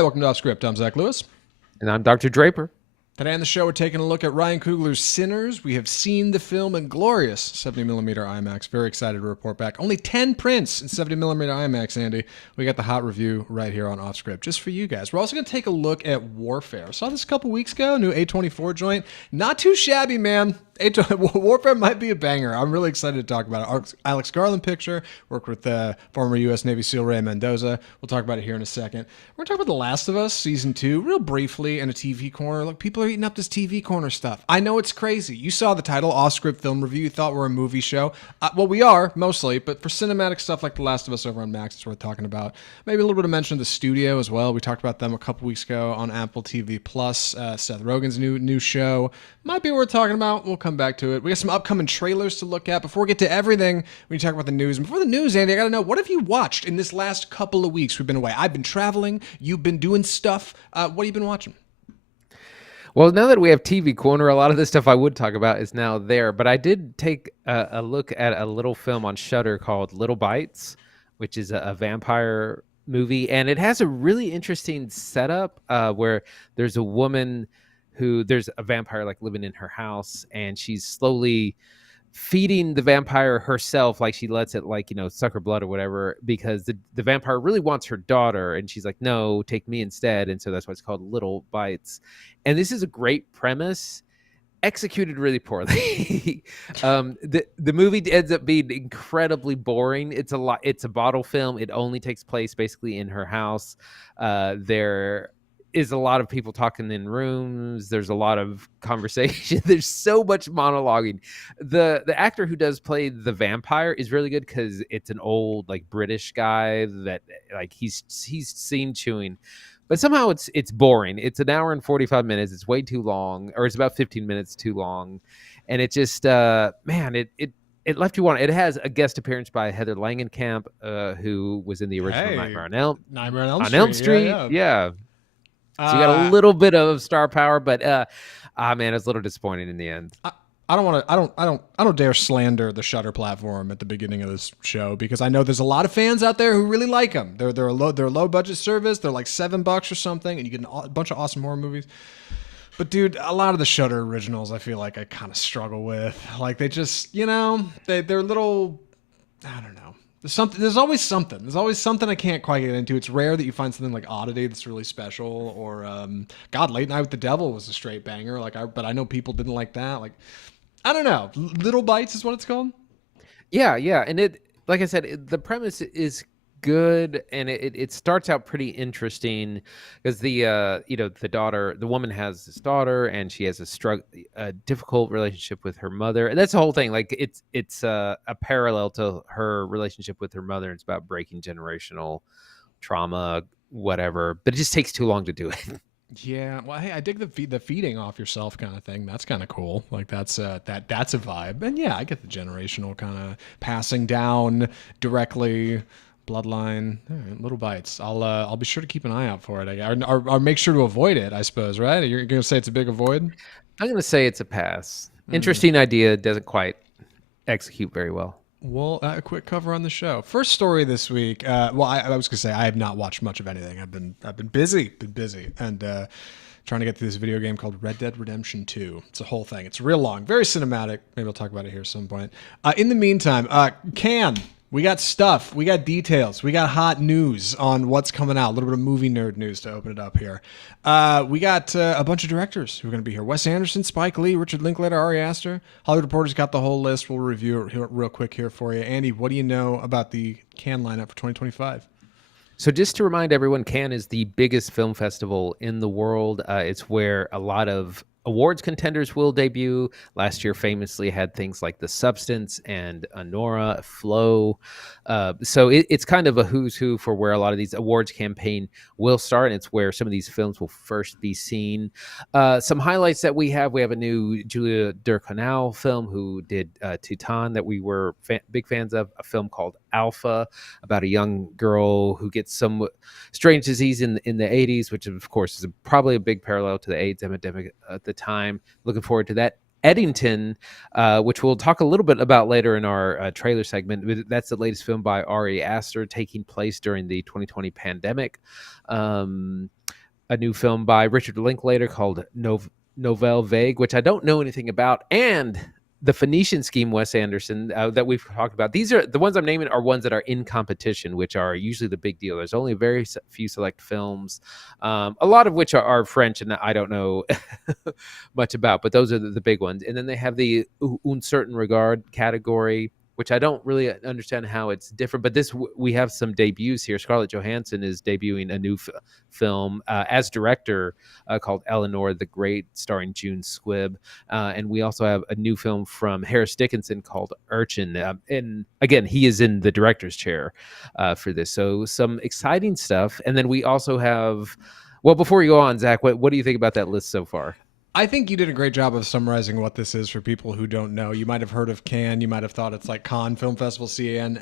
Hi, welcome to Off Script. I'm Zach Lewis. And I'm Dr. Draper. Today on the show, we're taking a look at Ryan Coogler's Sinners. We have seen the film in glorious 70mm IMAX. Very excited to report back. Only 10 prints in 70mm IMAX, Andy. We got the hot review right here on Off Script, just for you guys. We're also going to take a look at Warfare. I saw this a couple weeks ago, new A24 joint. Not too shabby, man. Warfare might be a banger. I'm really excited to talk about it. Alex Garland picture. Worked with former U.S. Navy SEAL Ray Mendoza. We'll talk about it here in a second. We're going to talk about The Last of Us Season 2 real briefly in a TV corner. Look, people are eating up this TV corner stuff. I know it's crazy. You saw the title, Off Script Film Review. You thought we're a movie show. Well, we are, mostly. But for cinematic stuff like The Last of Us over on Max, it's worth talking about. Maybe a little bit of mention of the studio as well. We talked about them a couple weeks ago on Apple TV Plus. Seth Rogen's new show. Might be worth talking about. We'll come back to it. We got some upcoming trailers to look at. Before we get to everything, we talk about the news. And before the news, Andy, I got to know, what have you watched in this last couple of weeks we've been away? I've been traveling. You've been doing stuff. What have you been watching? Well, now that we have TV Corner, a lot of the stuff I would talk about is now there. But I did take a look at a little film on Shudder called Little Bites, which is a vampire movie. And it has a really interesting setup where there's a woman there's a vampire like living in her house, and she's slowly feeding the vampire herself, like she lets it suck her blood or whatever, because the vampire really wants her daughter, and she's like, no, take me instead. And so that's why it's called Little Bites. And this is a great premise, executed really poorly. The movie ends up being incredibly boring. It's a bottle film. It only takes place basically in her house. There is a lot of people talking in rooms. There's a lot of conversation. There's so much monologuing. The actor who does play the vampire is really good because it's an old British guy that he's seen chewing, but somehow it's boring. It's an hour and 45 minutes. It's way too long, or it's about 15 minutes too long, and it just it left you wanting. It has a guest appearance by Heather Langenkamp, who was in the original Nightmare on Elm Street. Yeah. So you got a little bit of star power, but man, it's a little disappointing in the end. I don't dare slander the Shudder platform at the beginning of this show, because I know there's a lot of fans out there who really like them. They're a low budget service. They're like $7 or something, and you get a bunch of awesome horror movies. But dude, a lot of the Shudder originals, I feel like I kind of struggle with. Like they just, they're little, I don't know. There's always something. There's always something I can't quite get into. It's rare that you find something like Oddity that's really special, or God, Late Night with the Devil was a straight banger. But I know people didn't like that. Like, I don't know. Little Bites is what it's called. Yeah, and it, like I said, the premise is good, and it starts out pretty interesting because the woman has this daughter, and she has a difficult relationship with her mother, and that's the whole thing. Like it's a parallel to her relationship with her mother. It's about breaking generational trauma, whatever, but it just takes too long to do it. Yeah, well, hey, I dig the feeding off yourself kind of thing. That's kind of cool. Like that's a vibe, and yeah, I get the generational kind of passing down directly. Bloodline, Little Bites. I'll be sure to keep an eye out for it, or make sure to avoid it, I suppose. Right? You're gonna say it's a big avoid. I'm gonna say it's a pass. Interesting idea, doesn't quite execute very well. Well, a quick cover on the show. First story this week. I was gonna say I have not watched much of anything. I've been busy, and trying to get through this video game called Red Dead Redemption 2. It's a whole thing. It's real long, very cinematic. Maybe I'll talk about it here at some point. In the meantime, we got stuff. We got details. We got hot news on what's coming out. A little bit of movie nerd news to open it up here. We got a bunch of directors who are going to be here. Wes Anderson, Spike Lee, Richard Linklater, Ari Aster. Hollywood Reporter's got the whole list. We'll review it real quick here for you. Andy, what do you know about the Cannes lineup for 2025? So just to remind everyone, Cannes is the biggest film festival in the world. It's where a lot of awards contenders will debut. Last year famously had things like The Substance and Anora, Flow. So it's kind of a who's who for where a lot of these awards campaign will start. And it's where some of these films will first be seen. Some highlights that we have a new Julia Ducournau film who did Teuton that we were big fans of, a film called Alpha about a young girl who gets some strange disease in the 80s, which of course is probably a big parallel to the AIDS epidemic at the time. Looking forward to that. Eddington, which we'll talk a little bit about later in our trailer segment. That's the latest film by Ari Aster taking place during the 2020 pandemic. a new film by Richard Linklater called Nouvelle Vague, which I don't know anything about, and the Phoenician Scheme, Wes Anderson, that we've talked about. These are the ones I'm naming are ones that are in competition, which are usually the big deal. There's only very few select films, a lot of which are French, and I don't know much about, but those are the big ones. And then they have the Un Certain Regard category, which I don't really understand how it's different. But we have some debuts here. Scarlett Johansson is debuting a new film as director called Eleanor the Great, starring June Squibb. And we also have a new film from Harris Dickinson called Urchin. And again, he is in the director's chair for this. So some exciting stuff. And then we also have, well, before you go on, Zach, what do you think about that list so far? I think you did a great job of summarizing what this is for people who don't know. You might have heard of Cannes. You might have thought it's like Cannes Film Festival, Cannes,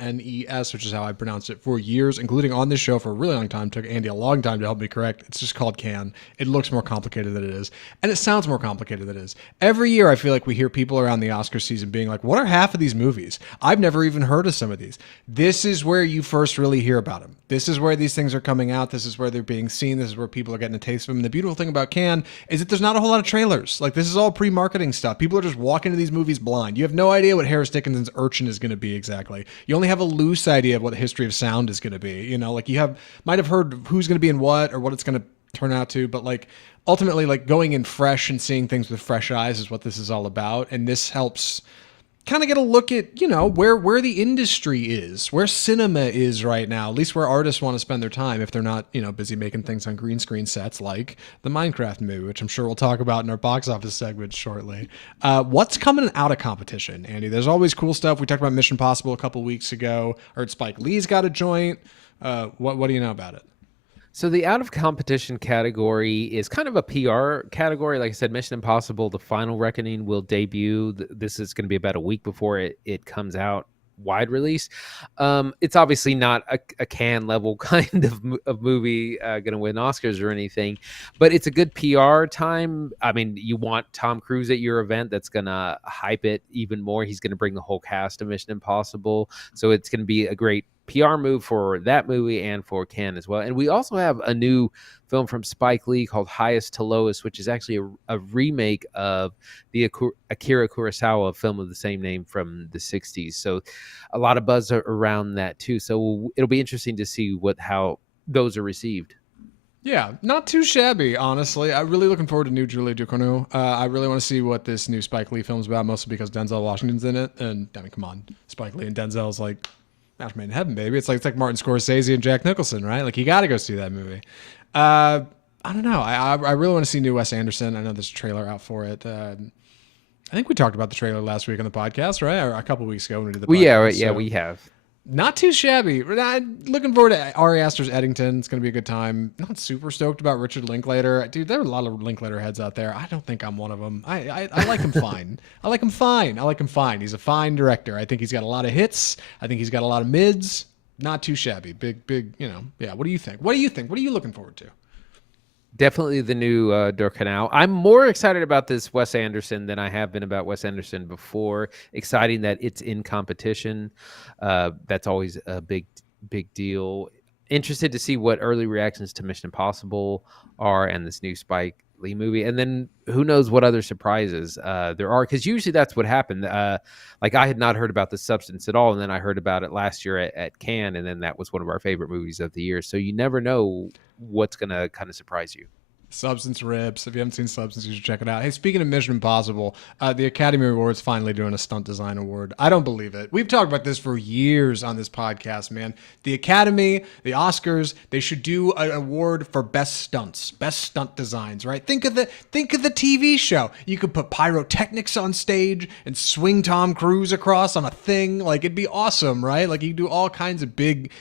which is how I pronounced it for years, including on this show for a really long time. It took Andy a long time to help me correct. It's just called Cannes. It looks more complicated than it is, and it sounds more complicated than it is. Every year, I feel like we hear people around the Oscar season being like, what are half of these movies? I've never even heard of some of these. This is where you first really hear about them. This is where these things are coming out. This is where they're being seen. This is where people are getting a taste of them. And the beautiful thing about Cannes is that there's not a whole lot of trailers. Like, this is all pre-marketing stuff. People are just walking into these movies blind. You have no idea what Harris Dickinson's Urchin is going to be exactly. You only have a loose idea of what the history of sound is going to be. You know, like you might have heard who's going to be in what or what it's going to turn out to, but like ultimately, like going in fresh and seeing things with fresh eyes is what this is all about. And this helps kind of get a look at, you know, where the industry is, where cinema is right now, at least where artists want to spend their time if they're not, you know, busy making things on green screen sets like the Minecraft movie, which I'm sure we'll talk about in our box office segment shortly. What's coming out of competition, Andy? There's always cool stuff. We talked about Mission Impossible a couple weeks ago. I heard Spike Lee's got a joint. What do you know about it? So the out of competition category is kind of a PR category. Like I said, Mission Impossible: The Final Reckoning will debut. This is going to be about a week before it comes out wide release. It's obviously not a Cannes level kind of movie going to win Oscars or anything, but it's a good PR time. I mean, you want Tom Cruise at your event. That's going to hype it even more. He's going to bring the whole cast of Mission Impossible. So it's going to be a great PR move for that movie and for Cannes as well. And we also have a new film from Spike Lee called Highest to Lowest, which is actually a remake of the Akira Kurosawa film of the same name from the 60s. So a lot of buzz around that too. So it'll be interesting to see how those are received. Yeah, not too shabby, honestly. I'm really looking forward to new Julia Ducournau. I really want to see what this new Spike Lee film's about, mostly because Denzel Washington's in it. And I mean, come on, Spike Lee and Denzel's like match made in heaven, baby. It's like Martin Scorsese and Jack Nicholson, right? Like you got to go see that movie. I don't know. I really want to see new Wes Anderson. I know there's a trailer out for it. I think we talked about the trailer last week on the podcast, right? Or a couple weeks ago when we did the podcast. Yeah, we have. Not too shabby. Looking forward to Ari Aster's Eddington. It's going to be a good time. Not super stoked about Richard Linklater. Dude, there are a lot of Linklater heads out there. I don't think I'm one of them. I like him fine. I like him fine. He's a fine director. I think he's got a lot of hits. I think he's got a lot of mids. Not too shabby. Big, you know. Yeah, what do you think? What are you looking forward to? Definitely the new Ducournau. I'm more excited about this Wes Anderson than I have been about Wes Anderson before. Exciting that it's in competition. That's always a big deal. Interested to see what early reactions to Mission Impossible are and this new Spike Lee movie. And then who knows what other surprises there are, because usually that's what happened. Like I had not heard about The Substance at all, and then I heard about it last year at Cannes, and then that was one of our favorite movies of the year. So you never know what's going to kind of surprise you. Substance rips. If you haven't seen Substance, you should check it out. Hey, speaking of Mission Impossible, the Academy Awards finally doing a stunt design award. I don't believe it. We've talked about this for years on this podcast, man. The Academy, the Oscars, they should do an award for best stunts, best stunt designs, right? Think of the TV show. You could put pyrotechnics on stage and swing Tom Cruise across on a thing. Like it'd be awesome, right? Like you do all kinds of big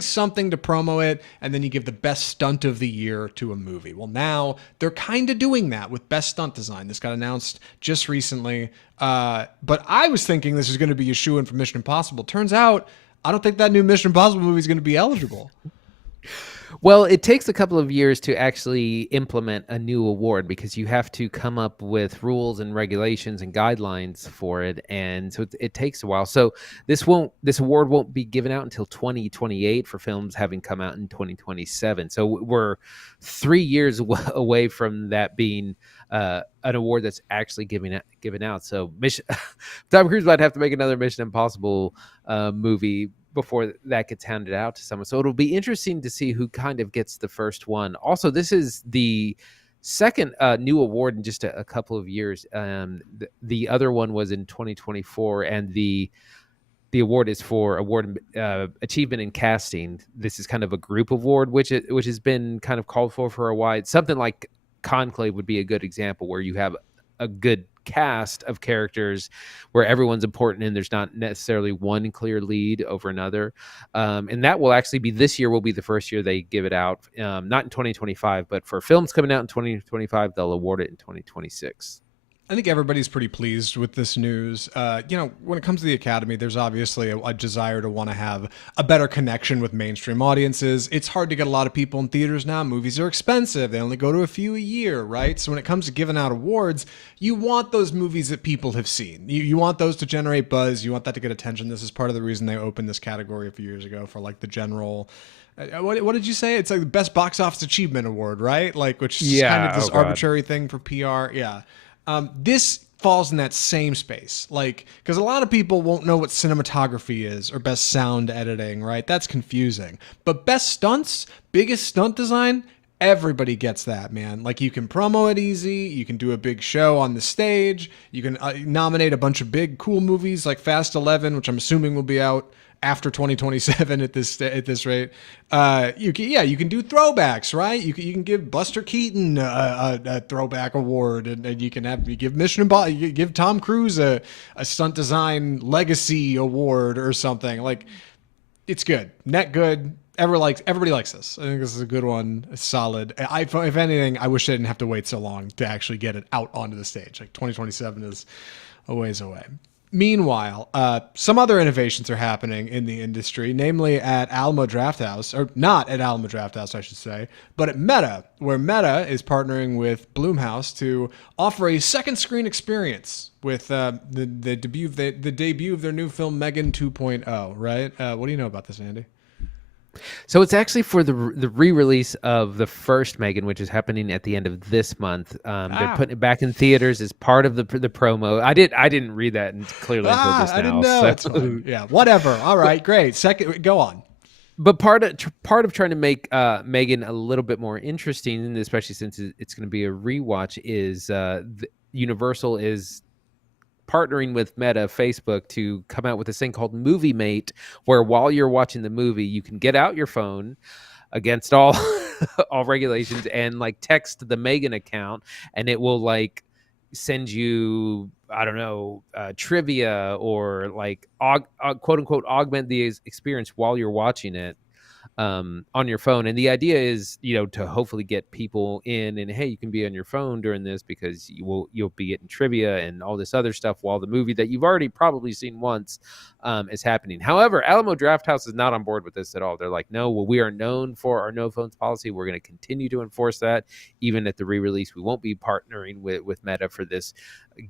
something to promo it, and then you give the best stunt of the year to a movie. Well, now they're kind of doing that with best stunt design. This got announced just recently, but I was thinking this is going to be a shoo-in for Mission Impossible. Turns out, I don't think that new Mission Impossible movie is going to be eligible. Well, it takes a couple of years to actually implement a new award because you have to come up with rules and regulations and guidelines for it, and so it takes a while. So this award won't be given out until 2028 for films having come out in 2027. So we're 3 years away from that being an award that's actually given out. So Tom Cruise might have to make another Mission Impossible movie before that gets handed out to someone. So it'll be interesting to see who kind of gets the first one. Also, this is the second new award in just a couple of years. The other one was in 2024, and the award is for award achievement in casting. This is kind of a group award, which has been kind of called for a while. Something like Conclave would be a good example, where you have a good cast of characters where everyone's important and there's not necessarily one clear lead over another, and that will actually be this year will be the first year they give it out, not in 2025, but for films coming out in 2025 they'll award it in 2026. I think everybody's pretty pleased with this news. When it comes to the Academy, there's obviously a desire to want to have a better connection with mainstream audiences. It's hard to get a lot of people in theaters now. Movies are expensive. They only go to a few a year, right? So when it comes to giving out awards, you want those movies that people have seen. You want those to generate buzz. You want that to get attention. This is part of the reason they opened this category a few years ago for like the general... What did you say? It's like the best box office achievement award, right? Like, which is kind of this arbitrary thing for PR. Yeah. This falls in that same space, like, because a lot of people won't know what cinematography is or best sound editing, right? That's confusing. But best stunts, biggest stunt design, everybody gets that, man. Like, you can promo it easy. You can do a big show on the stage. You can nominate a bunch of big, cool movies like Fast 11, which I'm assuming will be out after 2027 at this rate. You can do throwbacks, right? You can give Buster Keaton a throwback award, and you give Mission Impossible, you give Tom Cruise a stunt design legacy award or something. Like, it's good, net good. Everybody likes this. I think this is a good one. It's solid. If anything, I wish I didn't have to wait so long to actually get it out onto the stage. Like 2027 is a ways away. Meanwhile, some other innovations are happening in the industry, namely at Alamo Drafthouse, or not at Alamo Drafthouse, I should say, but at Meta, where Meta is partnering with Blumhouse to offer a second screen experience with the debut of their new film Megan 2.0. Right? What do you know about this, Andy? So it's actually for the re-release of the first Megan, which is happening at the end of this month. They're putting it back in theaters as part of the promo. I didn't read that clearly until just now. I didn't know. So. It's fine. Yeah, whatever. All right, great. Second, go on. But part of trying to make Megan a little bit more interesting, and especially since it's going to be a rewatch, is Universal is partnering with Meta, Facebook, to come out with this thing called Movie Mate, where while you're watching the movie, you can get out your phone against all regulations and like text the Megan account, and it will like send you, I don't know, trivia or like quote unquote augment the experience while you're watching it on your phone. And the idea is, to hopefully get people in, and hey, you can be on your phone during this because you'll be getting trivia and all this other stuff while the movie that you've already probably seen once is happening. However, Alamo Drafthouse is not on board with this at all. They're like, no, well, we are known for our no phones policy. We're going to continue to enforce that. Even at the re-release, we won't be partnering with Meta for this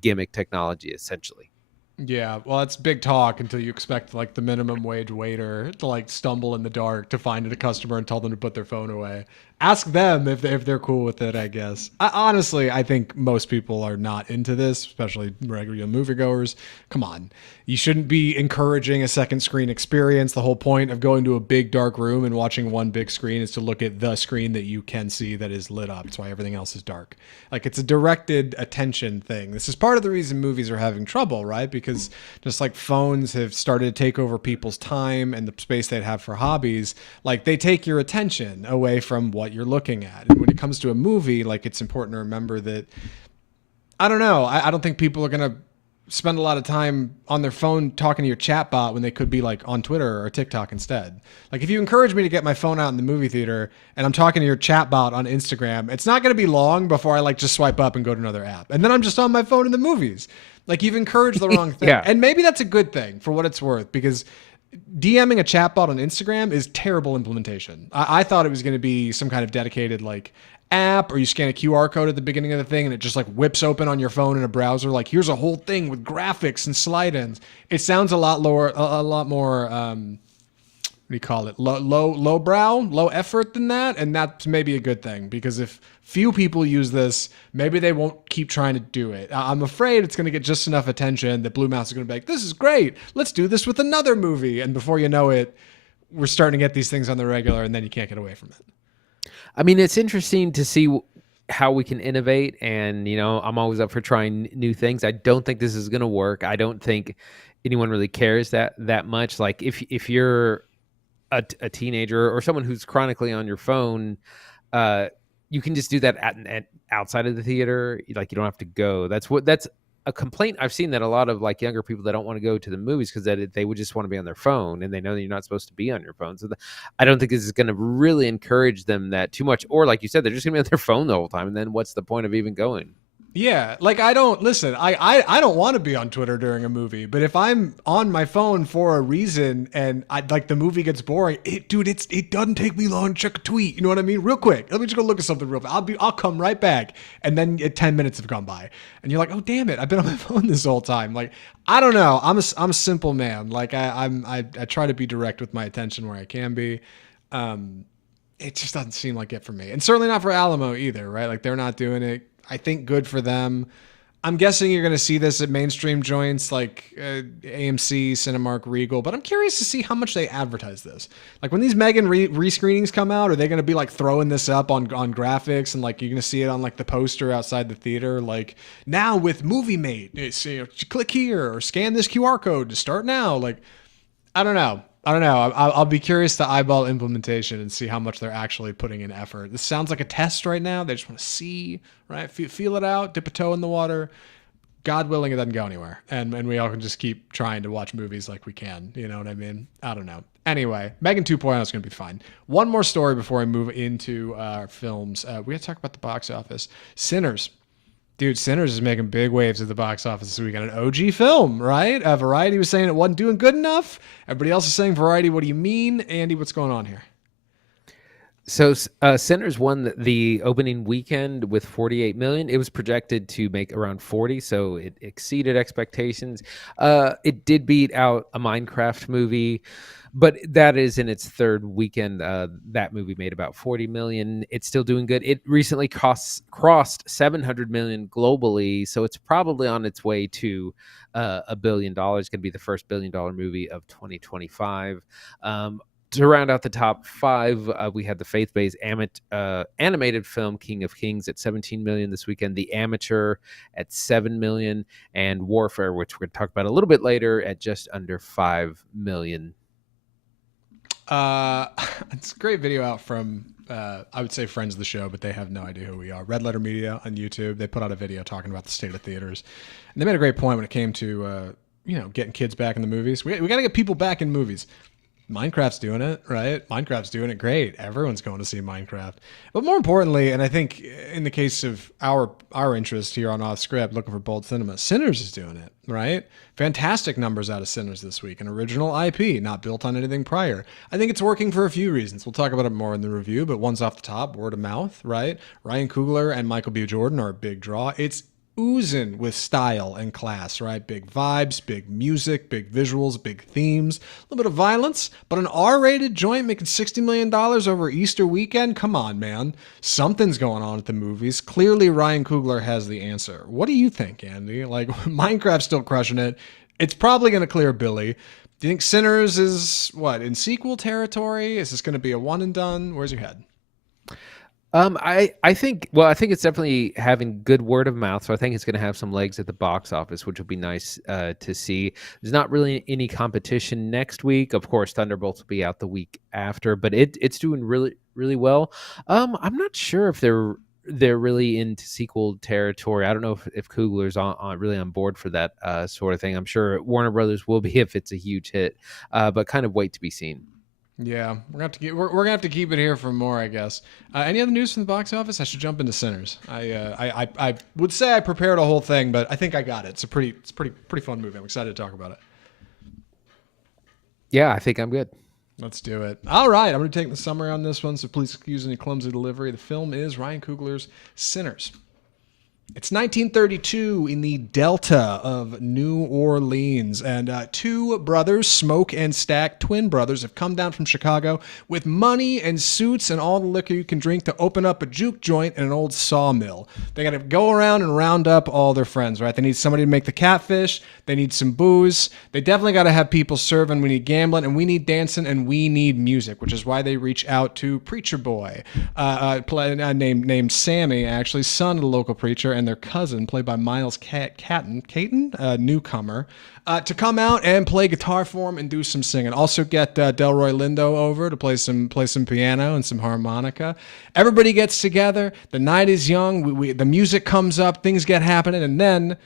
gimmick technology, essentially. Yeah, well, it's big talk until you expect like the minimum wage waiter to like stumble in the dark to find a customer and tell them to put their phone away. Ask them if they're cool with it, I guess. Honestly, I think most people are not into this, especially regular moviegoers. Come on. You shouldn't be encouraging a second screen experience. The whole point of going to a big dark room and watching one big screen is to look at the screen that you can see that is lit up. That's why everything else is dark. Like, it's a directed attention thing. This is part of the reason movies are having trouble, right? Because just like phones have started to take over people's time and the space they'd have for hobbies, like they take your attention away from what you're looking at. And when it comes to a movie, like, it's important to remember that, I don't know, I don't think people are going to spend a lot of time on their phone talking to your chat bot when they could be like on Twitter or TikTok instead. Like, if you encourage me to get my phone out in the movie theater and I'm talking to your chat bot on Instagram, it's not going to be long before I like just swipe up and go to another app. And then I'm just on my phone in the movies. Like, you've encouraged the wrong thing. Yeah. And maybe that's a good thing for what it's worth, because DMing a chatbot on Instagram is terrible implementation. I thought it was going to be some kind of dedicated like app, or you scan a QR code at the beginning of the thing and it just like whips open on your phone in a browser. Like, here's a whole thing with graphics and slide ins. It sounds a lot lower, a lot more, what do you call it? Low brow, low effort than that. And that's maybe a good thing, because if few people use this, maybe they won't keep trying to do it. I'm afraid it's going to get just enough attention that Blue Mouse is going to be like, this is great. Let's do this with another movie. And before you know it, we're starting to get these things on the regular, and then you can't get away from it. I mean, it's interesting to see how we can innovate. And, I'm always up for trying new things. I don't think this is going to work. I don't think anyone really cares that much. Like if you're a teenager or someone who's chronically on your phone, you can just do that at outside of the theater. Like, you don't have to go. That's a complaint I've seen, that a lot of like younger people that don't want to go to the movies because they would just want to be on their phone, and they know that you're not supposed to be on your phone. So I don't think this is going to really encourage them that too much. Or like you said, they're just going to be on their phone the whole time, and then what's the point of even going? Yeah, like I don't want to be on Twitter during a movie, but if I'm on my phone for a reason and the movie gets boring, it doesn't take me long to check a tweet. You know what I mean? Real quick. Let me just go look at something real fast. I'll come right back. And then 10 minutes have gone by and you're like, oh damn it, I've been on my phone this whole time. Like, I don't know. I'm a simple man. Like I try to be direct with my attention where I can be. It just doesn't seem like it for me. And certainly not for Alamo either, right? Like, they're not doing it. I think good for them. I'm guessing you're going to see this at mainstream joints like AMC, Cinemark, Regal, but I'm curious to see how much they advertise this. Like, when these Megan rescreenings come out, are they going to be like throwing this up on graphics, and like you're going to see it on like the poster outside the theater? Like, now with Movie Mate, it's, click here or scan this QR code to start now. Like, I don't know. I'll be curious to eyeball implementation and see how much they're actually putting in effort. This sounds like a test right now. They just want to see, right? Feel it out, dip a toe in the water. God willing, it doesn't go anywhere. And we all can just keep trying to watch movies like we can. You know what I mean? I don't know. Anyway, Megan 2.0 is going to be fine. One more story before I move into our films. We got to talk about the box office. Sinners. Dude, Sinners is making big waves at the box office this weekend. An OG film, right? Variety was saying it wasn't doing good enough. Everybody else is saying, Variety, what do you mean? Andy, what's going on here? So Sinners won the opening weekend with 48 million. It was projected to make around 40, so it exceeded expectations. It did beat out a Minecraft movie, but that is in its third weekend. That movie made about 40 million. It's still doing good. It recently crossed 700 million globally, so it's probably on its way to $1 billion. Going to be the first $1 billion movie of 2025. To round out the top five, we had the faith-based animated film King of Kings at 17 million this weekend, The Amateur at 7 million, and Warfare, which we're going to talk about a little bit later, at just under 5 million. It's a great video out from I would say friends of the show, but they have no idea who we are. Red Letter Media on YouTube. They put out a video talking about the state of theaters, and they made a great point when it came to getting kids back in the movies. We got to get people back in movies. Minecraft's doing it, right? Minecraft's doing it great. Everyone's going to see Minecraft. But more importantly, and I think in the case of our interest here on Off Script, looking for bold cinema, Sinners is doing it, right? Fantastic numbers out of Sinners this week. An original IP, not built on anything prior. I think it's working for a few reasons. We'll talk about it more in the review, but one's off the top, word of mouth, right? Ryan Coogler and Michael B. Jordan are a big draw. It's oozing with style and class, right? Big vibes, big music, big visuals, big themes, a little bit of violence, but an R-rated joint making $60 million over Easter weekend? Come on, man. Something's going on at the movies. Clearly, Ryan Coogler has the answer. What do you think, Andy? Like, Minecraft's still crushing it. It's probably going to clear Billy. Do you think Sinners is, in sequel territory? Is this going to be a one and done? Where's your head? I think it's definitely having good word of mouth. So I think it's going to have some legs at the box office, which will be nice to see. There's not really any competition next week. Of course, Thunderbolts will be out the week after, but it's doing really, really well. I'm not sure if they're really into sequel territory. I don't know if Coogler's really on board for that sort of thing. I'm sure Warner Brothers will be if it's a huge hit, but kind of wait to be seen. Yeah, we're gonna have to keep it here for more, I guess. Any other news from the box office? I should jump into Sinners. I would say I prepared a whole thing, but I think I got it. It's pretty fun movie. I'm excited to talk about it. Yeah, I think I'm good. Let's do it. All right, I'm going to take the summary on this one, so please excuse any clumsy delivery. The film is Ryan Coogler's Sinners. It's 1932 in the Delta of New Orleans, and two brothers, Smoke and Stack, twin brothers, have come down from Chicago with money and suits and all the liquor you can drink to open up a juke joint and an old sawmill. They got to go around and round up all their friends, right? They need somebody to make the catfish. They need some booze. They definitely got to have people serving. We need gambling, and we need dancing, and we need music, which is why they reach out to Preacher Boy, named Sammy, actually, son of the local preacher, and their cousin, played by Miles Caton, newcomer, to come out and play guitar for him and do some singing. Also get Delroy Lindo over to play some piano and some harmonica. Everybody gets together. The night is young. The music comes up. Things get happening, and then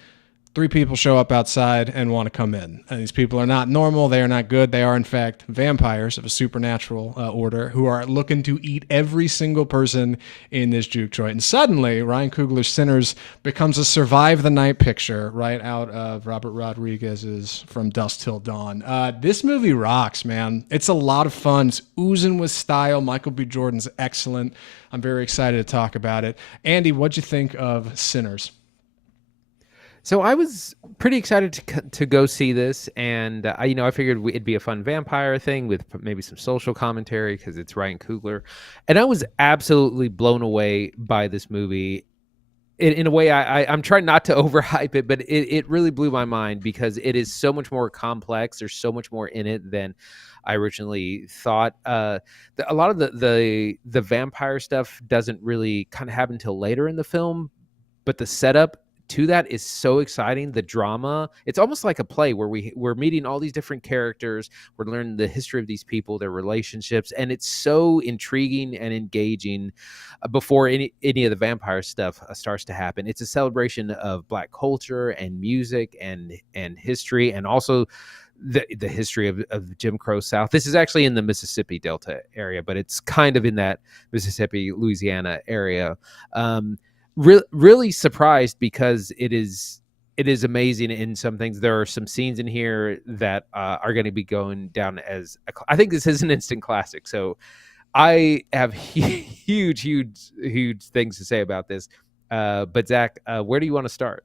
three people show up outside and want to come in. And these people are not normal. They are not good. They are, in fact, vampires of a supernatural order who are looking to eat every single person in this juke joint. And suddenly, Ryan Coogler's Sinners becomes a survive the night picture right out of Robert Rodriguez's From Dusk Till Dawn. This movie rocks, man. It's a lot of fun. It's oozing with style. Michael B. Jordan's excellent. I'm very excited to talk about it. Andy, what'd you think of Sinners? So I was pretty excited to go see this, and I figured it'd be a fun vampire thing with maybe some social commentary because it's Ryan Coogler, and I was absolutely blown away by this movie. In a way, I'm trying not to overhype it, but it really blew my mind because it is so much more complex. There's so much more in it than I originally thought. A lot of the vampire stuff doesn't really kind of happen until later in the film, but the setup to that is so exciting. The drama, it's almost like a play where we're meeting all these different characters. We're learning the history of these people, their relationships, and it's so intriguing and engaging before any of the vampire stuff starts to happen. It's a celebration of Black culture and music and history, and also the history of Jim Crow South. This is actually in the Mississippi Delta area, but it's kind of in that Mississippi, Louisiana area. Really surprised because it is amazing in some things. There are some scenes in here that are going to be going down as I think this is an instant classic. So I have huge things to say about this. But Zach, where do you want to start?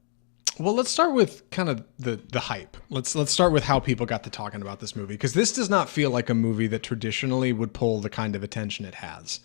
Well, let's start with kind of the hype. Let's start with how people got to talking about this movie, because this does not feel like a movie that traditionally would pull the kind of attention it has.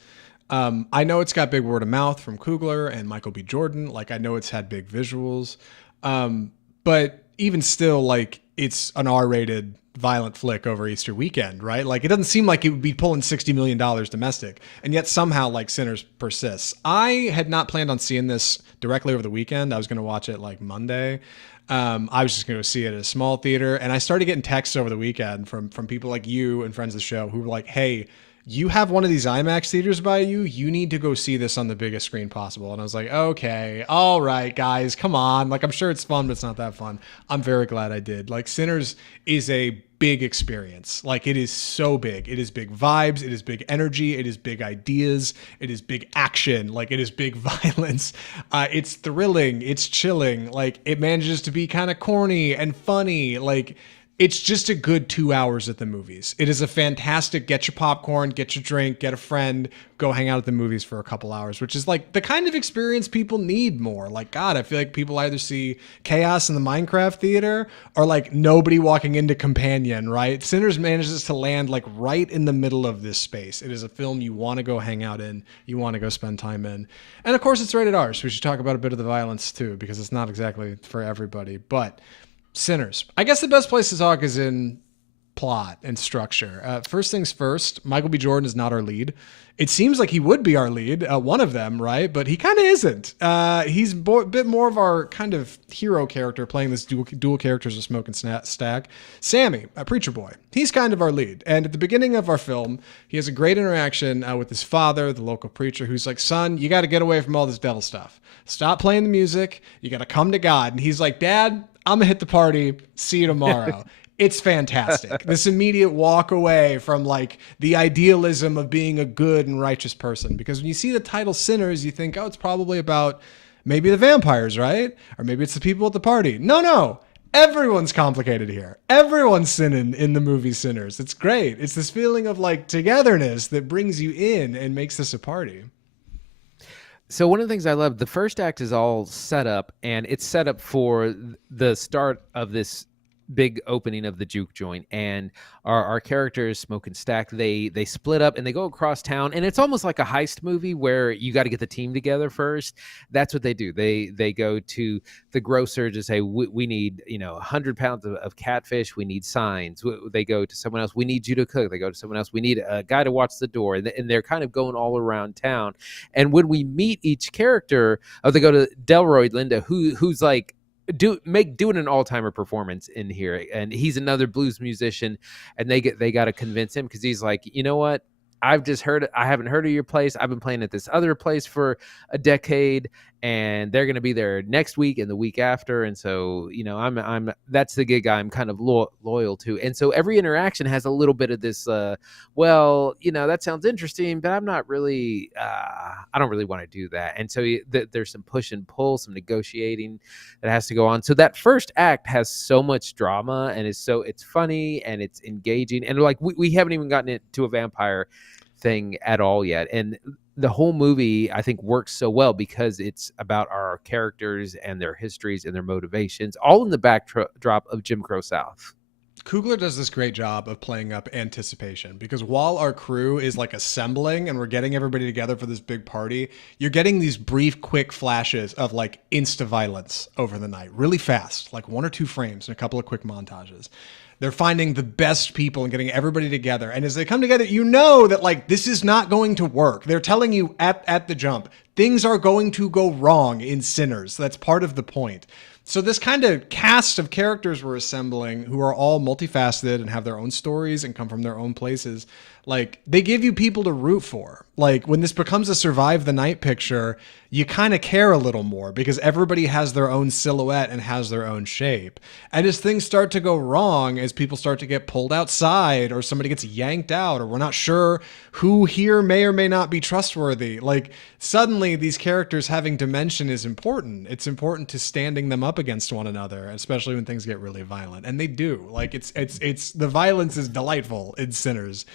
I know it's got big word of mouth from Coogler and Michael B. Jordan. Like, I know it's had big visuals. But even still, like, it's an R-rated violent flick over Easter weekend, right? Like, it doesn't seem like it would be pulling $60 million domestic. And yet somehow, like, Sinners persists. I had not planned on seeing this directly over the weekend. I was going to watch it, like, Monday. I was just going to see it at a small theater. And I started getting texts over the weekend from people like you and friends of the show who were like, hey, you have one of these IMAX theaters by you. You need to go see this on the biggest screen possible. And I was like, okay, all right, guys, come on. Like, I'm sure it's fun, but it's not that fun. I'm very glad I did. Like, Sinners is a big experience. Like, it is so big. It is big vibes. It is big energy. It is big ideas. It is big action. Like, it is big violence. It's thrilling. It's chilling. Like, it manages to be kind of corny and funny. Like, it's just a good 2 hours at the movies. It is a fantastic get your popcorn, get your drink, get a friend, go hang out at the movies for a couple hours, which is like the kind of experience people need more. Like, God, I feel like people either see chaos in the Minecraft theater or like nobody walking into Companion, right? Sinners manages to land like right in the middle of this space. It is a film you want to go hang out in, you want to go spend time in. And of course it's rated R, so we should talk about a bit of the violence too, because it's not exactly for everybody. But Sinners. I guess the best place to talk is in plot and structure. First things first, Michael B. Jordan is not our lead. It seems like he would be our lead, one of them, right? But he kind of isn't. He's a bit more of our kind of hero character, playing this dual characters of Smoke and Stack. Sammy, a preacher boy. He's kind of our lead. And at the beginning of our film, he has a great interaction with his father, the local preacher, who's like, son, you got to get away from all this devil stuff. Stop playing the music. You got to come to God. And he's like, Dad, I'm going to hit the party. See you tomorrow. It's fantastic. This immediate walk away from like the idealism of being a good and righteous person. Because when you see the title Sinners, you think, oh, it's probably about maybe the vampires, right? Or maybe it's the people at the party. No. Everyone's complicated here. Everyone's sinning in the movie Sinners. It's great. It's this feeling of like togetherness that brings you in and makes this a party. So one of the things I love, the first act is all set up, and it's set up for the start of this big opening of the juke joint. And our characters, Smoke and Stack, they split up and they go across town, and it's almost like a heist movie where you got to get the team together first. That's what they do. They go to the grocer to say, we need 100 pounds of catfish. We need signs. They go to someone else. We need you to cook. They go to someone else. We need a guy to watch the door. And they're kind of going all around town. And when we meet each character, they go to Delroy Linda, who's like doing an all-timer performance in here, and he's another blues musician, and they got to convince him because he's like, you know what, I haven't heard of your place. I've been playing at this other place for a decade, and they're going to be there next week and the week after. And so, I'm that's the gig I'm kind of loyal to. And so every interaction has a little bit of this, that sounds interesting, but I'm not really, I don't really want to do that. And so there's some push and pull, some negotiating that has to go on. So that first act has so much drama, and it's funny and it's engaging. And like, we haven't even gotten into a vampire thing at all yet. And the whole movie, I think, works so well because it's about our characters and their histories and their motivations, all in the backdrop of Jim Crow South. Coogler does this great job of playing up anticipation because while our crew is like assembling and we're getting everybody together for this big party, you're getting these brief, quick flashes of like insta violence over the night, really fast, like 1 or 2 frames and a couple of quick montages. They're finding the best people and getting everybody together. And as they come together, you know that like this is not going to work. They're telling you at the jump, things are going to go wrong in Sinners. That's part of the point. So this kind of cast of characters we're assembling who are all multifaceted and have their own stories and come from their own places, like they give you people to root for. Like when this becomes a survive the night picture, you kind of care a little more because everybody has their own silhouette and has their own shape. And as things start to go wrong, as people start to get pulled outside or somebody gets yanked out or we're not sure who here may or may not be trustworthy, like suddenly these characters having dimension is important. It's important to standing them up against one another, especially when things get really violent. And they do. Like it's the violence is delightful in Sinners.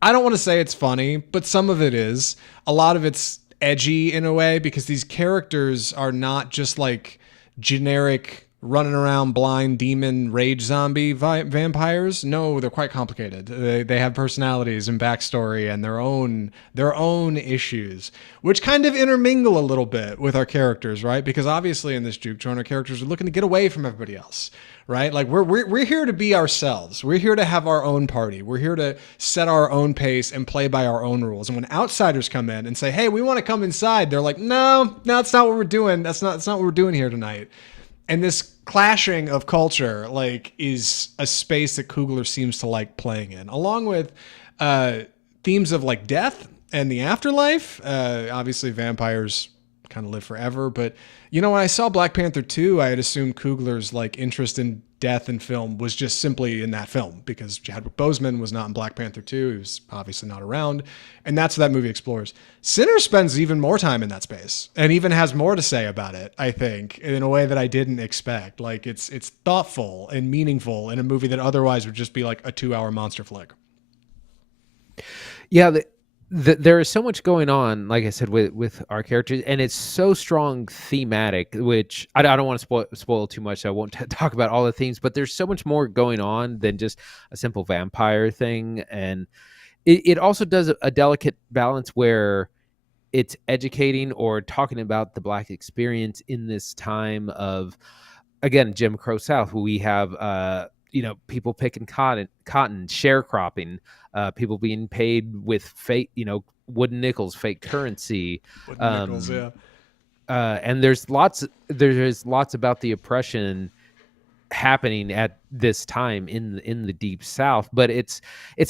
I don't want to say it's funny, but some of it is. A lot of it's edgy in a way because these characters are not just like generic running around blind demon rage zombie vampires. No, they're quite complicated. They have personalities and backstory and their own issues, which kind of intermingle a little bit with our characters, right? Because obviously in this juke joint, our characters are looking to get away from everybody else. Right? Like we're here to be ourselves. We're here to have our own party. We're here to set our own pace and play by our own rules. And when outsiders come in and say, "Hey, we want to come inside," they're like, "No, that's not what we're doing. That's not what we're doing here tonight." And this clashing of culture like is a space that Coogler seems to like playing in, along with themes of like death and the afterlife. Obviously, vampires kind of live forever, but when I saw Black Panther 2, I had assumed Coogler's like interest in death in film was just simply in that film because Chadwick Boseman was not in Black Panther 2. He was obviously not around. And that's what that movie explores. Sinner spends even more time in that space and even has more to say about it, I think, in a way that I didn't expect. Like it's thoughtful and meaningful in a movie that otherwise would just be like a 2-hour monster flick. Yeah, there is so much going on, like I said, with our characters, and it's so strong thematic, which I don't want to spoil too much. So I won't talk about all the themes, but there's so much more going on than just a simple vampire thing. And it also does a delicate balance where it's educating or talking about the Black experience in this time of, again, Jim Crow South, where we have people picking cotton, sharecropping, people being paid with fake, wooden nickels, fake currency. Wooden nickels, yeah. And there's lots about the oppression happening at this time in the Deep South, but it's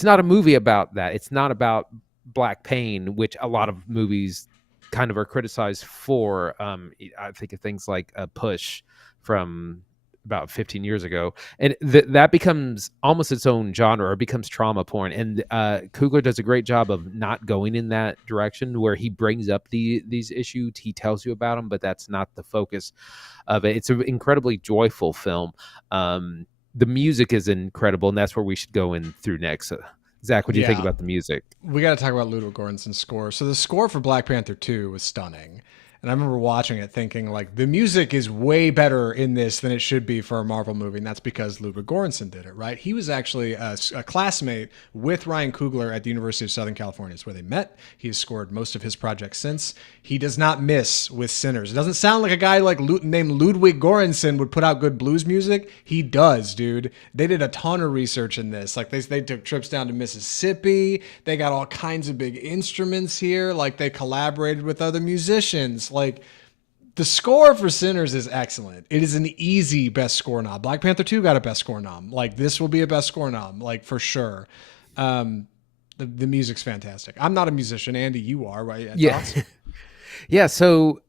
not a movie about that. It's not about Black pain, which a lot of movies kind of are criticized for. I think of things like Push from about 15 years ago, and that becomes almost its own genre, or becomes trauma porn. And Coogler does a great job of not going in that direction, where he brings up these issues, he tells you about them, but that's not the focus of it. It's an incredibly joyful film. The music is incredible, and that's where we should go in through next. Zach, what do you think about the music? We got to talk about Ludwig Göransson's score. So the score for Black Panther 2 was stunning. And I remember watching it thinking, like, the music is way better in this than it should be for a Marvel movie. And that's because Ludwig Göransson did it, right? He was actually a classmate with Ryan Coogler at the University of Southern California. It's where they met. He has scored most of his projects since. He does not miss with Sinners. It doesn't sound like a guy like named Ludwig Göransson would put out good blues music. He does, dude. They did a ton of research in this. Like, they took trips down to Mississippi. They got all kinds of big instruments here. Like, they collaborated with other musicians. Like, the score for Sinners is excellent. It is an easy best score nom. Black Panther 2 got a best score nom. Like, this will be a best score nom, like, for sure. The music's fantastic. I'm not a musician. Andy, you are, right? Yeah. Yeah, so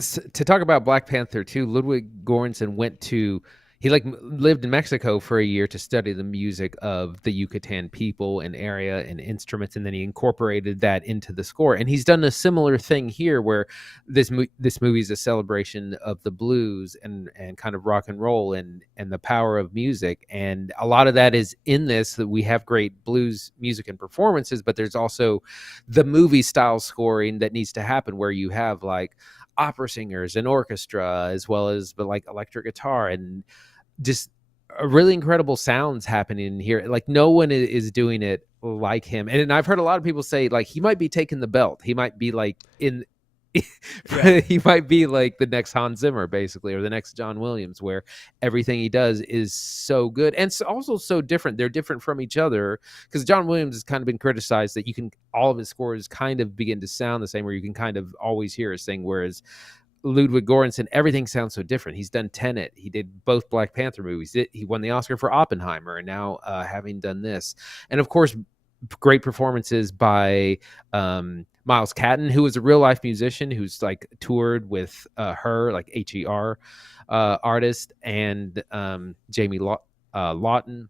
to talk about Black Panther 2, Ludwig Göransson he lived in Mexico for a year to study the music of the Yucatan people and area and instruments, and then he incorporated that into the score. And he's done a similar thing here, where this movie is a celebration of the blues and kind of rock and roll and the power of music. And a lot of that is in this, that we have great blues music and performances, but there's also the movie style scoring that needs to happen, where you have like opera singers and orchestra, as well as like electric guitar, and just really incredible sounds happening here. Like, no one is doing it like him. And I've heard a lot of people say, like, he might be taking the belt. He might be like he might be like the next Hans Zimmer, basically, or the next John Williams, where everything he does is so good and also so different. They're different from each other, because John Williams has kind of been criticized that all of his scores kind of begin to sound the same, where you can kind of always hear his thing, whereas Ludwig Göransson, everything sounds so different. He's done Tenet. He did both Black Panther movies. He won the Oscar for Oppenheimer, and now having done this. And of course, great performances by Miles Caton, who is a real life musician who's like toured with her, like HER artist, and Jamie Lawton,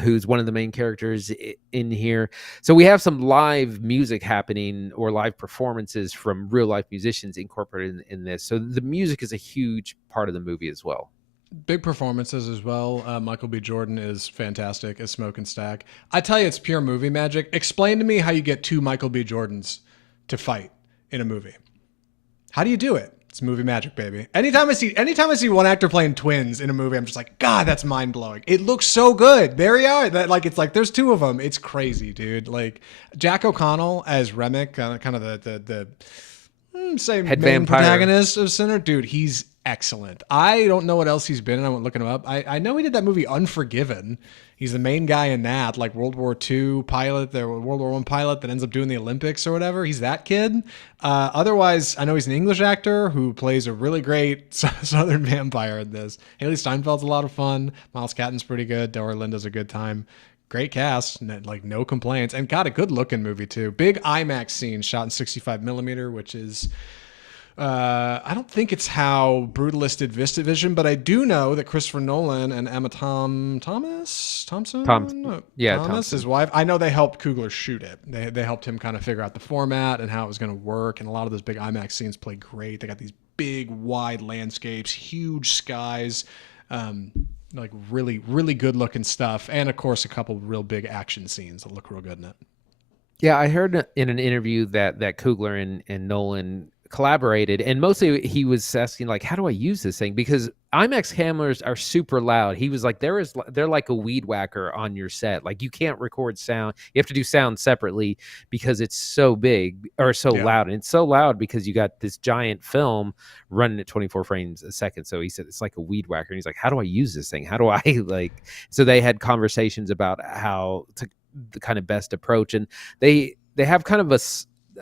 who's one of the main characters in here. So we have some live music happening, or live performances from real life musicians incorporated in this. So the music is a huge part of the movie as well. Big performances as well. Michael B. Jordan is fantastic as Smoke and Stack. I tell you, it's pure movie magic. Explain to me how you get two Michael B. Jordans to fight in a movie. How do you do it? It's movie magic, baby. Anytime I see one actor playing twins in a movie, I'm just like, God, that's mind blowing. It looks so good. There you are. It's like there's two of them. It's crazy, dude. Like Jack O'Connell as Remick, kind of the say head main vampire protagonist of Sinner, dude. He's excellent. I don't know what else he's been in. I went looking him up. I know he did that movie Unforgiven. He's the main guy in that, like World War II pilot, the World War I pilot that ends up doing the Olympics or whatever. He's that kid. Otherwise, I know he's an English actor who plays a really great Southern vampire in this. Hailee Steinfeld's a lot of fun. Miles Caton's pretty good. Delroy Lindo's a good time. Great cast, like no complaints, and got a good looking movie too. Big IMAX scene shot in 65 millimeter, which is I don't think it's how Brutalist did VistaVision, but I do know that Christopher Nolan and Emma Thompson, his wife, I know they helped Coogler shoot it. They helped him kind of figure out the format and how it was going to work, and a lot of those big IMAX scenes play great. They got these big, wide landscapes, huge skies, like really, really good looking stuff, and of course a couple real big action scenes that look real good in it. Yeah, I heard in an interview that Coogler and Nolan collaborated, and mostly he was asking, like, how do I use this thing, because IMAX cameras are super loud. He was like, they're like a weed whacker on your set. Like, you can't record sound, you have to do sound separately because it's so big or so loud. And it's so loud because you got this giant film running at 24 frames a second. So he said it's like a weed whacker, and he's like, how do I use this thing, how do I like, so they had conversations about how to the kind of best approach, and they have kind of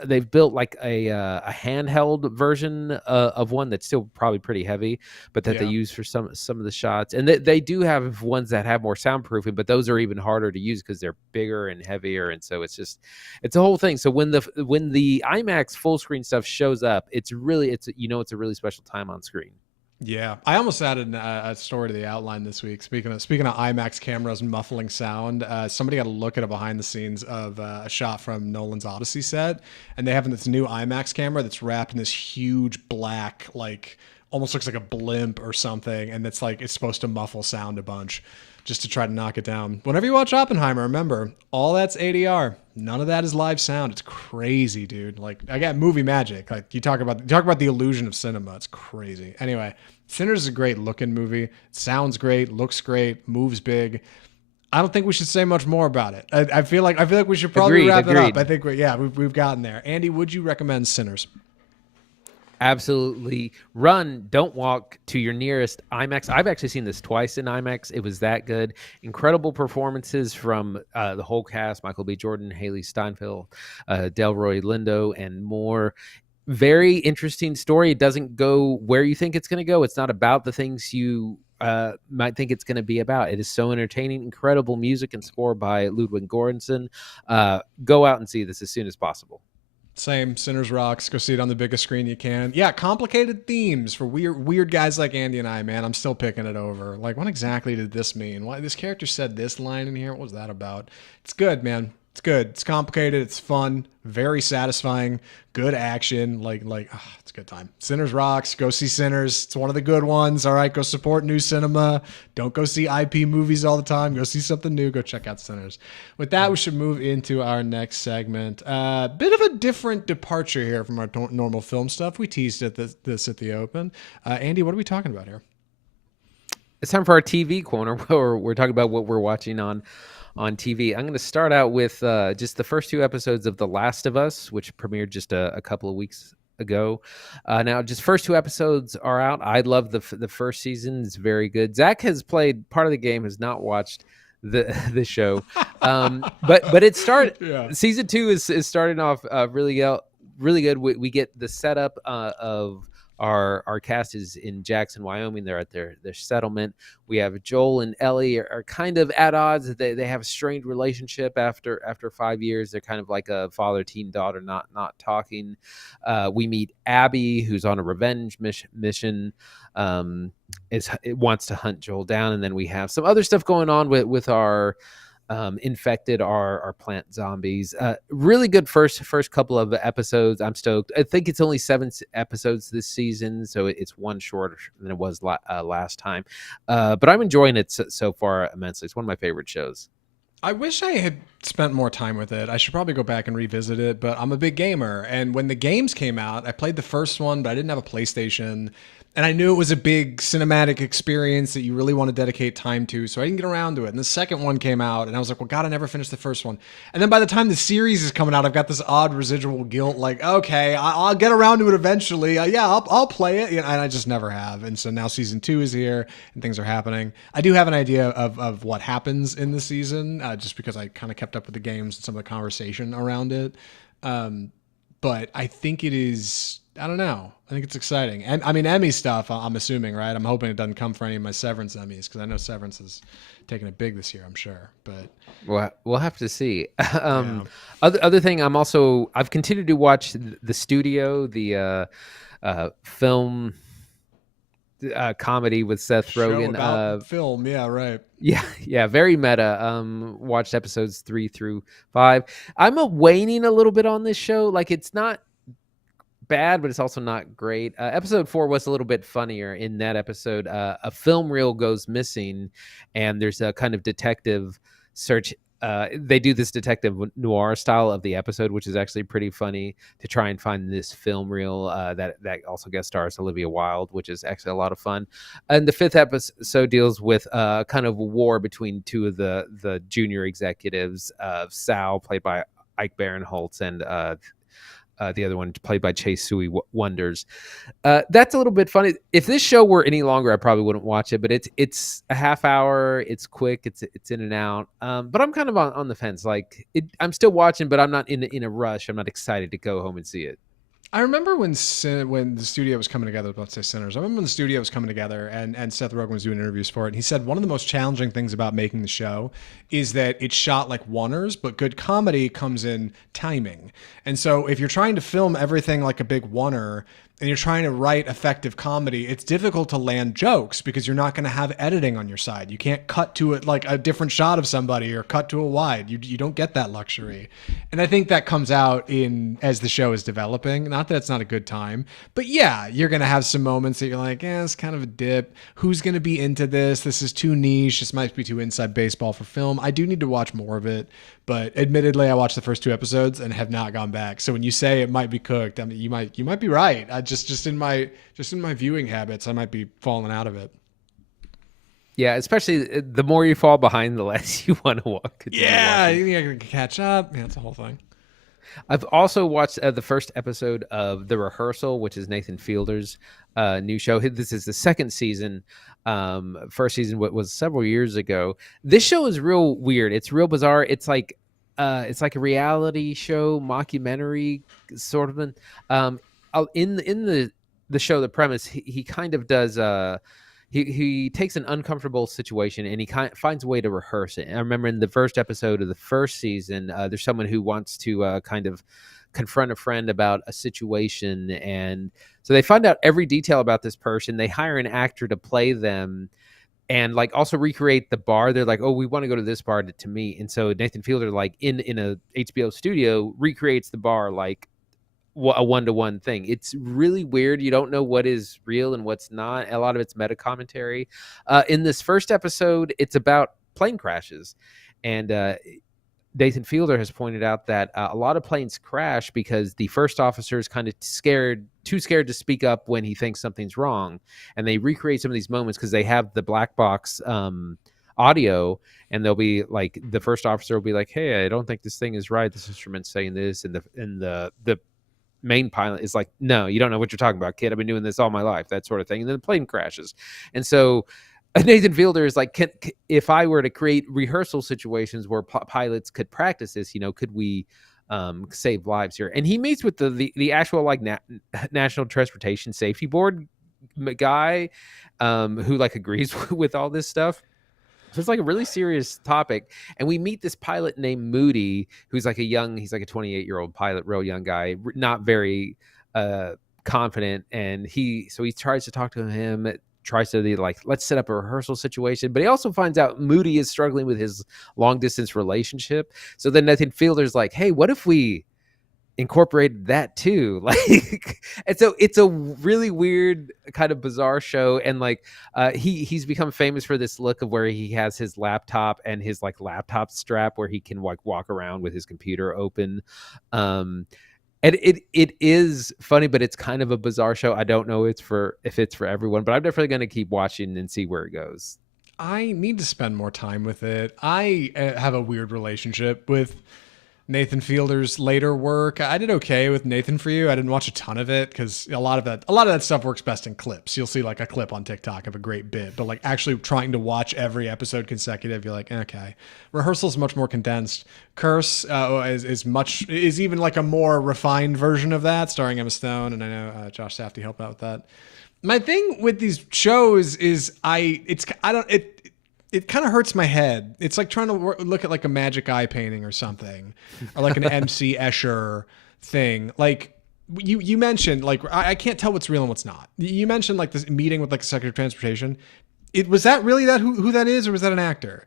they've built like a handheld version of one that's still probably pretty heavy, but that they use for some of the shots. And they do have ones that have more soundproofing, but those are even harder to use because they're bigger and heavier. And so it's a whole thing. So when the IMAX full screen stuff shows up, it's a really special time on screen. Yeah, I almost added a story to the outline this week. Speaking of IMAX cameras and muffling sound, somebody got a look at a behind the scenes of a shot from Nolan's Odyssey set, and they have this new IMAX camera that's wrapped in this huge black, like almost looks like a blimp or something, and it's like it's supposed to muffle sound a bunch, just to try to knock it down. Whenever you watch Oppenheimer, remember all that's ADR. None of that is live sound. It's crazy, dude. Like I got movie magic. Like you talk about the illusion of cinema. It's crazy. Anyway, Sinners is a great looking movie. Sounds great, looks great, moves big. I don't think we should say much more about it. I feel like we should probably wrap it up. I think we've gotten there. Andy, would you recommend Sinners? Absolutely. Run, don't walk to your nearest IMAX. I've actually seen this twice in IMAX. It was that good. Incredible performances from the whole cast: Michael B. Jordan, Hailee Steinfeld, Delroy Lindo, and more. Very interesting story. It doesn't go where you think it's going to go. It's not about the things you might think it's going to be about. It is so entertaining. Incredible music and score by Ludwig Göransson. Go out and see this as soon as possible. Same. Sinners rocks. Go see it on the biggest screen you can. Yeah, complicated themes for weird guys like Andy and I, man. I'm still picking it over. Like, what exactly did this mean? Why this character said this line in here? What was that about? It's good, man. It's good. It's complicated. It's fun. Very satisfying. Good action. It's a good time. Sinners rocks. Go see Sinners. It's one of the good ones. All right, go support new cinema. Don't go see IP movies all the time. Go see something new. Go check out Sinners. With that, we should move into our next segment. Bit of a different departure here from our normal film stuff. We teased this at the open. Andy, what are we talking about here? It's time for our TV corner, where we're talking about what we're watching on TV. I'm going to start out with just the first 2 episodes of The Last of Us, which premiered just a couple of weeks ago. Now, just first 2 episodes are out. I love the first season. It's very good. Zach has played part of the game, has not watched the show, but it started. Yeah. Season 2 is starting off really good. We get the setup of our cast is in Jackson, Wyoming. They're at their settlement. We have Joel and Ellie are kind of at odds. They have a strained relationship after 5 years. They're kind of like a father-teen daughter, not talking. We meet Abby, who's on a revenge mission. It wants to hunt Joel down, and then we have some other stuff going on with our infected our plant zombies. Really good first couple of episodes. I'm stoked. I think it's only 7 episodes this season, so it's one shorter than it was last time. But I'm enjoying it so far immensely. It's one of my favorite shows. I wish I had spent more time with it. I should probably go back and revisit it, but I'm a big gamer. And when the games came out, I played the first one, but I didn't have a PlayStation. And I knew it was a big cinematic experience that you really want to dedicate time to, so I didn't get around to it. And the second one came out, and I was like, well, God, I never finished the first one. And then by the time the series is coming out, I've got this odd residual guilt, like, okay, I'll get around to it eventually. I'll play it, and I just never have. And so now season 2 is here, and things are happening. I do have an idea of what happens in the season, just because I kind of kept up with the games and some of the conversation around it. But I think it is... I don't know. I think it's exciting. And I mean, Emmy stuff, I'm assuming, right? I'm hoping it doesn't come for any of my Severance Emmys, because I know Severance is taking it big this year, I'm sure. But we'll have to see. Other thing, I've continued to watch The Studio, the film comedy with Seth Rogen. About film, yeah, right. Yeah, very meta. Watched episodes 3 through 5. I'm waning a little bit on this show. Like, it's not bad, but it's also not great. Episode 4 was a little bit funnier. In that episode, a film reel goes missing, and there's a kind of detective search. They do this detective noir style of the episode, which is actually pretty funny, to try and find this film reel that also guest stars Olivia Wilde, which is actually a lot of fun. And the 5th episode deals with kind of a war between 2 of the junior executives, Sal, played by Ike Barinholtz, and the other one played by Chase Sui Wonders. That's a little bit funny. If this show were any longer, I probably wouldn't watch it, but it's a half hour. It's quick. It's in and out. But I'm kind of on the fence. Like, I'm still watching, but I'm not in a rush. I'm not excited to go home and see it. I remember when the studio was coming together, let's say Sinners. I remember when the studio was coming together and Seth Rogen was doing interviews for it. And he said one of the most challenging things about making the show is that it's shot like oneers, but good comedy comes in timing. And so if you're trying to film everything like a big oneer, and you're trying to write effective comedy, it's difficult to land jokes because you're not going to have editing on your side. You can't cut to it like a different shot of somebody or cut to a wide. You don't get that luxury. And I think that comes out in as the show is developing. Not that it's not a good time, but yeah, you're going to have some moments that you're like, it's kind of a dip. Who's going to be into this? This is too niche. This might be too inside baseball for film. I do need to watch more of it. But admittedly, I watched the first 2 episodes and have not gone back. So when you say it might be cooked, I mean, you might be right. I just in my viewing habits, I might be falling out of it. Yeah, especially the more you fall behind, the less you want to walk. Yeah, you can catch up. Yeah, it's a whole thing. I've also watched the first episode of The Rehearsal, which is Nathan Fielder's new show. This is the second season. First season was several years ago. This show is real weird. It's real bizarre. It's like a reality show, mockumentary sort of. In the show, the premise, he kind of does. He takes an uncomfortable situation and he finds a way to rehearse it. And I remember in the first episode of the first season, there's someone who wants to kind of confront a friend about a situation. And so they find out every detail about this person. They hire an actor to play them and like also recreate the bar. They're like, oh, we want to go to this bar to meet. And so Nathan Fielder, like in a HBO studio, recreates the bar like a one-to-one thing. It's really weird. You don't know what is real and what's not. A lot of it's meta commentary. In this first episode, it's about plane crashes. And Nathan Fielder has pointed out that a lot of planes crash because the first officer is kind of too scared to speak up when he thinks something's wrong. And they recreate some of these moments because they have the black box audio, and they'll be like, the first officer will be like, hey, I don't think this thing is right. This instrument's saying this. And the main pilot is like, no, you don't know what you're talking about, kid. I've been doing this all my life, that sort of thing. And then the plane crashes. And so Nathan Fielder is like, if I were to create rehearsal situations where pilots could practice this, could we save lives here? And he meets with the actual like National Transportation Safety Board guy who like agrees with all this stuff. So it's like a really serious topic. And we meet this pilot named Moody, who's like he's like a 28-year-old pilot, real young guy, not very confident. And he tries to talk to him, tries to like, let's set up a rehearsal situation. But he also finds out Moody is struggling with his long distance relationship. So then Nathan Fielder's like, hey, what if we incorporated that too? Like, and so it's a really weird kind of bizarre show. And like he's become famous for this look of where he has his laptop and his like laptop strap where he can like walk around with his computer open. And it is funny, but it's kind of a bizarre show. I don't know if it's for everyone, but I'm definitely going to keep watching and see where it goes. I need to spend more time with it. I have a weird relationship with Nathan Fielder's later work. I did okay with Nathan For You. I didn't watch a ton of it because a lot of that stuff works best in clips. You'll see like a clip on TikTok of a great bit, but like actually trying to watch every episode consecutive, you're like, okay. Rehearsal's much more condensed. Curse is even like a more refined version of that, starring Emma Stone, and I know Josh Safdie helped out with that. My thing with these shows is it kind of hurts my head. It's like trying to look at like a magic eye painting or something, or like an MC Escher thing. Like you mentioned, like I can't tell what's real and what's not. You mentioned like this meeting with like the Secretary of Transportation. Was that really who that is, or was that an actor?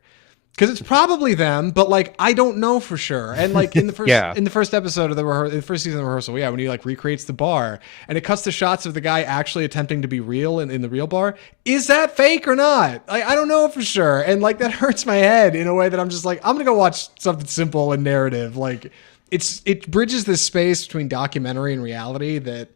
Because it's probably them, but like I don't know for sure. And like in the first in the first episode of the first season of Rehearsal, when he like recreates the bar and it cuts to shots of the guy actually attempting to be real in the real bar. Is that fake or not? I don't know for sure. And like that hurts my head in a way that I'm just like, I'm gonna go watch something simple and narrative. Like it bridges this space between documentary and reality that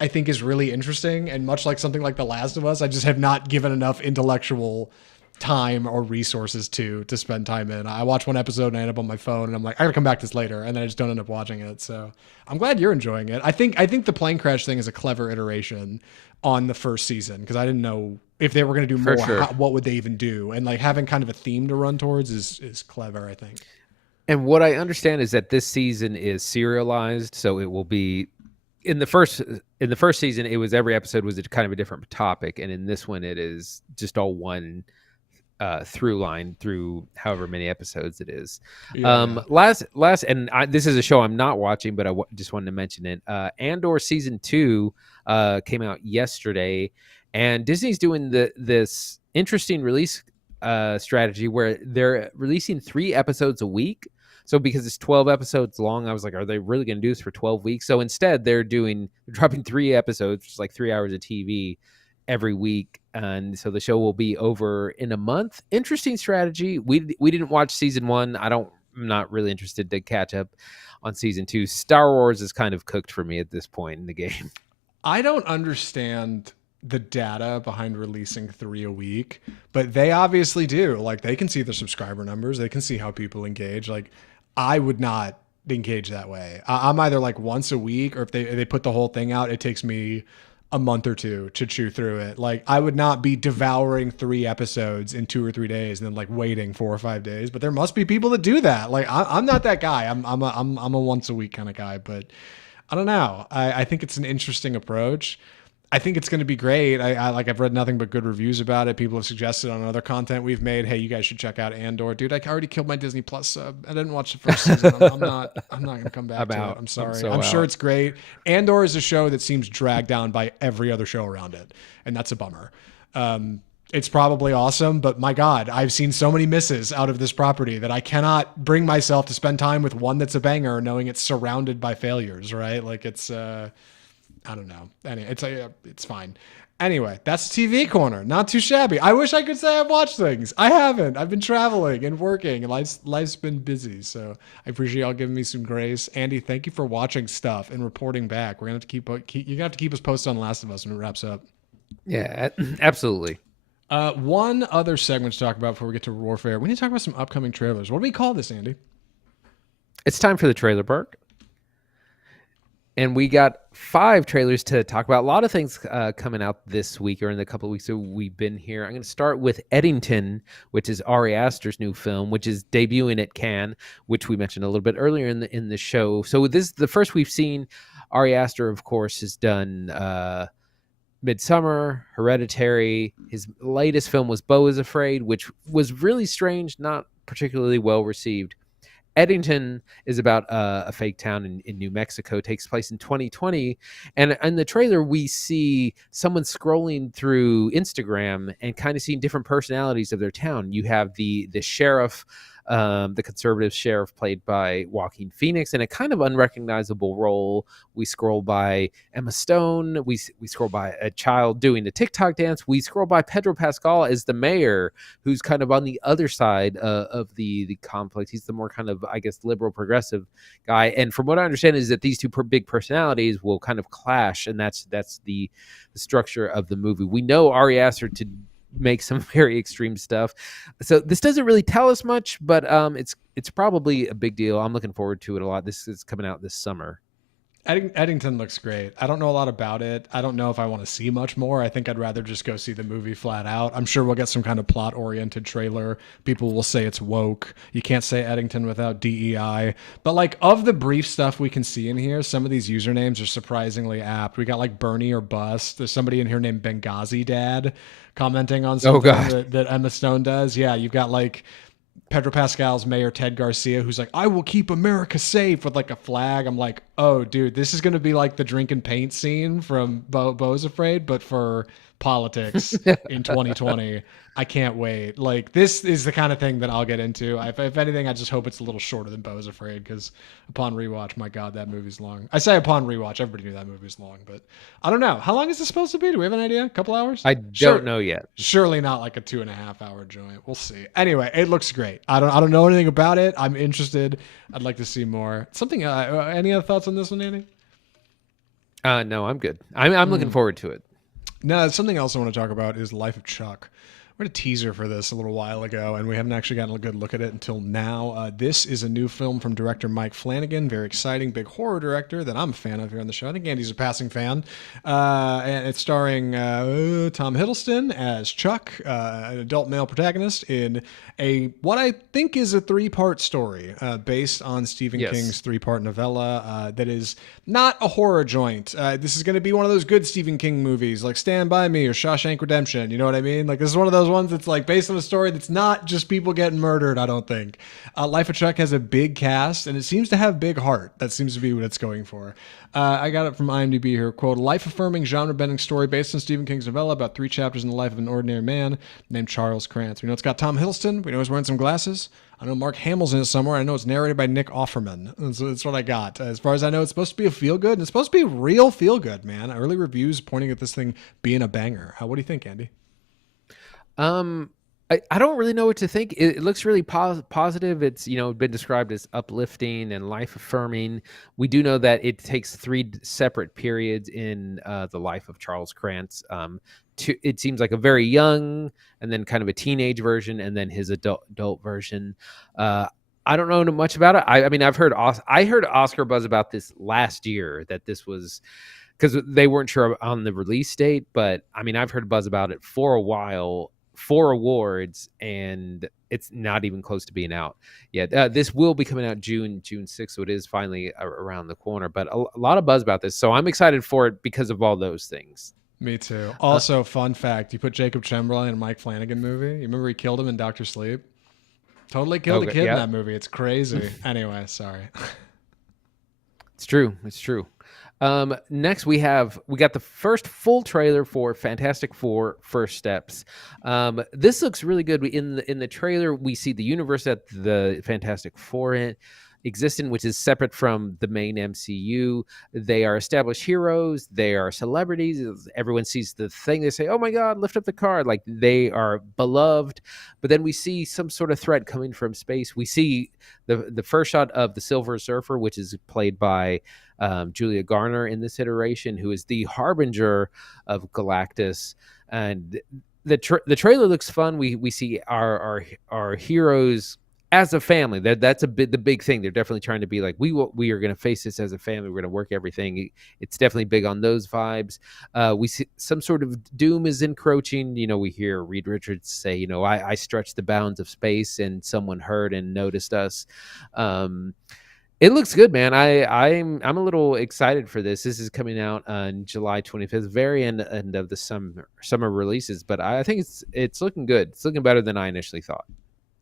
I think is really interesting. And much like something like The Last of Us, I just have not given enough intellectual time or resources to spend time in. I watch one episode and I end up on my phone and I'm like, I gotta come back to this later, and then I just don't end up watching it. So I'm glad you're enjoying it. I think the plane crash thing is a clever iteration on the first season, because I didn't know if they were going to do more. Sure. What would they even do? And like having kind of a theme to run towards is clever, I think. And what I understand is that this season is serialized, so it will be in the first season. It was every episode was kind of a different topic, and in this one it is just all one through line through however many episodes it is. Yeah. Last, and this is a show I'm not watching, but I just wanted to mention it. Andor season 2 came out yesterday, and Disney's doing this interesting release strategy where they're releasing 3 episodes a week. So because it's 12 episodes long, I was like, are they really going to do this for 12 weeks? So instead, they're dropping 3 episodes, which is like 3 hours of TV every week, and so the show will be over in a month. Interesting strategy. We didn't watch season 1. I'm not really interested to catch up on season 2. Star Wars is kind of cooked for me at this point in the game. I don't understand the data behind releasing 3 a week, but they obviously do. Like, they can see their subscriber numbers, they can see how people engage. Like, I would not engage that way. I'm either like once a week, or if they put the whole thing out, it takes me a month or 2 to chew through it. Like, I would not be devouring 3 episodes in 2 or 3 days and then like waiting 4 or 5 days. But there must be people that do that. Like, I'm not that guy. I'm a once a week kind of guy. But I don't know. I think it's an interesting approach. I think it's going to be great. I've read nothing but good reviews about it. People have suggested on other content we've made, hey, you guys should check out Andor. Dude, I already killed my Disney Plus sub. I didn't watch the first season. I'm not going to come back to it. I'm sorry. I'm sure it's great. Andor is a show that seems dragged down by every other show around it, and that's a bummer. It's probably awesome, but my God, I've seen so many misses out of this property that I cannot bring myself to spend time with one that's a banger, knowing it's surrounded by failures, right? Like, it's I don't know. Anyway, it's fine. Anyway, that's TV Corner. Not too shabby. I wish I could say I've watched things. I haven't. I've been traveling and working, and life's been busy. So I appreciate y'all giving me some grace. Andy, thank you for watching stuff and reporting back. We're gonna have to you're gonna have to keep us posted on Last of Us when it wraps up. Yeah, absolutely. One other segment to talk about before we get to Warfare. We need to talk about some upcoming trailers. What do we call this, Andy? It's time for the trailer park. And we got 5 trailers to talk about. A lot of things coming out this week or in the couple of weeks that we've been here. I'm going to start with Eddington, which is Ari Aster's new film, which is debuting at Cannes, which we mentioned a little bit earlier in the show. So this is the first we've seen. Ari Aster, of course, has done Midsummer, Hereditary. His latest film was Beau is Afraid, which was really strange, not particularly well received. Eddington is about a fake town in New Mexico. It takes place in 2020. And in the trailer, we see someone scrolling through Instagram and kind of seeing different personalities of their town. You have the sheriff, the conservative sheriff played by Joaquin Phoenix in a kind of unrecognizable role. We scroll by Emma Stone. We scroll by a child doing the TikTok dance. We scroll by Pedro Pascal as the mayor, who's kind of on the other side of the conflict. He's the more kind of, I guess, liberal progressive guy. And from what I understand is that these two big personalities will kind of clash, and that's the structure of the movie. We know Ari Aster to make some very extreme stuff, so this doesn't really tell us much, but it's probably a big deal. I'm looking forward to it a lot. This is coming out this summer. Eddington looks great. I don't know a lot about it. I don't know if I want to see much more. I think I'd rather just go see the movie flat out. I'm sure we'll get some kind of plot-oriented trailer. People will say it's woke. You can't say Eddington without DEI. But like, of the brief stuff we can see in here, some of these usernames are surprisingly apt. We got like Bernie or Bust. There's somebody in here named Benghazi Dad commenting on something that Emma Stone does. Yeah, you've got like Pedro Pascal's Mayor Ted Garcia, who's like, I will keep America safe, with like a flag. I'm like, oh, dude, this is going to be like the drink and paint scene from Beau's Afraid, but for politics in 2020. I can't wait. Like, this is the kind of thing that I'll get into. If anything, I just hope it's a little shorter than Beau's Afraid, because upon rewatch, my God, that movie's long. I say upon rewatch, everybody knew that movie's long, but I don't know. How long is it supposed to be? Do we have an idea? A couple hours? I don't know yet. Surely not like a 2.5 hour joint. We'll see. Anyway, it looks great. I don't know anything about it. I'm interested. I'd like to see more. Something. Any other thoughts on this one, Andy? No, I'm good. I'm looking forward to it. No, something else I want to talk about is Life of Chuck. We had a teaser for this a little while ago, and we haven't actually gotten a good look at it until now. This is a new film from director Mike Flanagan. Very exciting, big horror director that I'm a fan of here on the show. I think Andy's a passing fan. And it's starring Tom Hiddleston as Chuck, an adult male protagonist, in what I think is a 3-part story based on Stephen King's 3-part novella that is not a horror joint. This is going to be one of those good Stephen King movies like Stand By Me or Shawshank Redemption. You know what I mean? Like, this is one of those those ones that's like based on a story that's not just people getting murdered, I don't think. Life of Chuck has a big cast, and it seems to have big heart. That seems to be what it's going for. I got it from IMDb here. Quote, life-affirming, genre-bending story based on Stephen King's novella about 3 chapters in the life of an ordinary man named Charles Krantz. We know it's got Tom Hiddleston. We know he's wearing some glasses. I know Mark Hamill's in it somewhere. I know it's narrated by Nick Offerman. So that's what I got. As far as I know, it's supposed to be a feel-good, and it's supposed to be real feel-good, man. Early reviews pointing at this thing being a banger. What do you think, Andy? I don't really know what to think. It looks really positive. It's, been described as uplifting and life affirming. We do know that it takes 3 separate periods in the life of Charles Krantz. It seems like a very young and then kind of a teenage version and then his adult version. I don't know much about it. I mean, I heard Oscar buzz about this last year, that this was because they weren't sure on the release date. But I mean, I've heard buzz about it for a while, 4 awards, and it's not even close to being out yet. This will be coming out June 6th, so it is finally around the corner. But a lot of buzz about this, so I'm excited for it because of all those things. Me too. Also, fun fact, you put Jacob Chamberlain in a Mike Flanagan movie. You remember he killed him in Dr. Sleep? Totally killed a kid in that movie. It's crazy. Anyway, sorry. It's true. Next we got the first full trailer for Fantastic Four: First Steps. This looks really good. In the trailer we see the universe that the Fantastic Four exist in, which is separate from the main MCU. They are established heroes. They are celebrities. Everyone sees the thing. They say, "Oh my God, lift up the car!" Like they are beloved. But then we see some sort of threat coming from space. We see the first shot of the Silver Surfer, which is played by Julia Garner in this iteration, who is the harbinger of Galactus. And the trailer looks fun. We see our heroes as a family. That's the big thing. They're definitely trying to be like, we are going to face this as a family. We're going to work everything. It's definitely big on those vibes. We see some sort of doom is encroaching. We hear Reed Richards say, I stretched the bounds of space and someone heard and noticed us. It looks good, man. I'm a little excited for this. This is coming out on July 25th, very end of the summer releases. But I think it's looking good. It's looking better than I initially thought.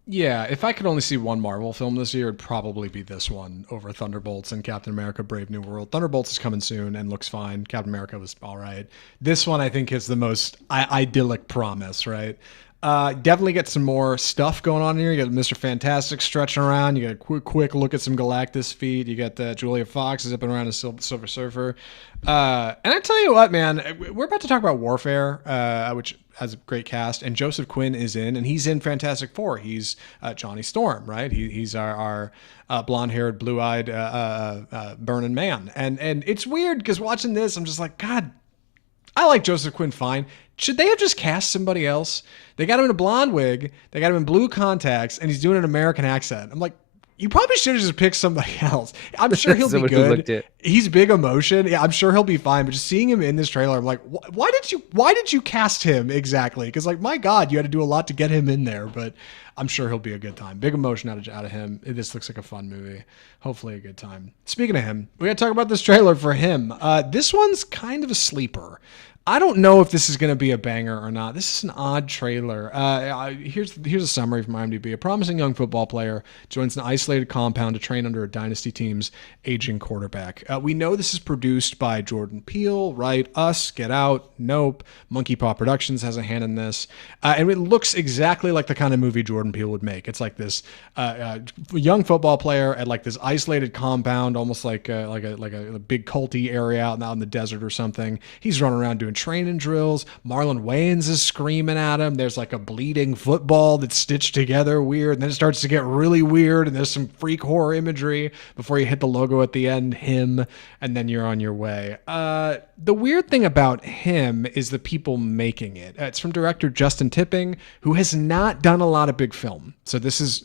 Yeah, if I could only see one Marvel film this year, it'd probably be this one over Thunderbolts and Captain America: Brave New World. Thunderbolts is coming soon and looks fine. Captain America was all right. This one, I think, is the most idyllic promise, right? Definitely get some more stuff going on here. You got Mr. Fantastic stretching around. You got a quick look at some Galactus feet. You got Julia Fox zipping around a Silver Surfer. And I tell you what, man, we're about to talk about Warfare, which has a great cast, and Joseph Quinn is in, and he's in Fantastic Four. He's Johnny Storm, right? He's our blonde-haired, blue-eyed burning man. And it's weird because watching this, I'm just like, God, I like Joseph Quinn fine. Should they have just cast somebody else? They got him in a blonde wig. They got him in blue contacts, and he's doing an American accent. I'm like, you probably should have just picked somebody else. I'm sure he'll be good. He's big emotion. Yeah, I'm sure he'll be fine. But just seeing him in this trailer, I'm like, why did you cast him exactly? Because like, my God, you had to do a lot to get him in there. But I'm sure he'll be a good time. Big emotion out of him. This looks like a fun movie. Hopefully a good time. Speaking of him, we got to talk about this trailer for him. This one's kind of a sleeper. I don't know if this is going to be a banger or not. This is an odd trailer. Here's a summary from IMDb. A promising young football player joins an isolated compound to train under a dynasty team's aging quarterback. We know this is produced by Jordan Peele, right? Us, Get Out, Nope. Monkey Paw Productions has a hand in this. And it looks exactly like the kind of movie Jordan Peele would make. It's like this young football player at like this isolated compound, almost like a big culty area out in the desert or something. He's running around doing training drills. Marlon Wayans is screaming at him. There's like a bleeding football that's stitched together weird, and then it starts to get really weird, and there's some freak horror imagery before you hit the logo at the end, him, and then you're on your way. The weird thing about him is the people making it. It's from director Justin Tipping, who has not done a lot of big film. So this is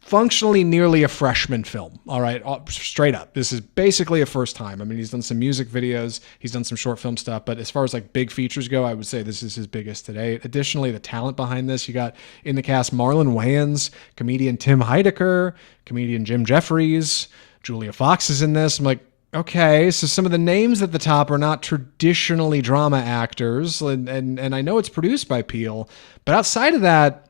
functionally nearly a freshman film. All right. Straight up. This is basically a first time. I mean, he's done some music videos. He's done some short film stuff. But as far as like big features go, I would say this is his biggest to date. Additionally, the talent behind this, you got in the cast Marlon Wayans, comedian Tim Heidecker, comedian Jim Jeffries, Julia Fox is in this. I'm like, Okay, so some of the names at the top are not traditionally drama actors, and I know it's produced by Peel, but outside of that,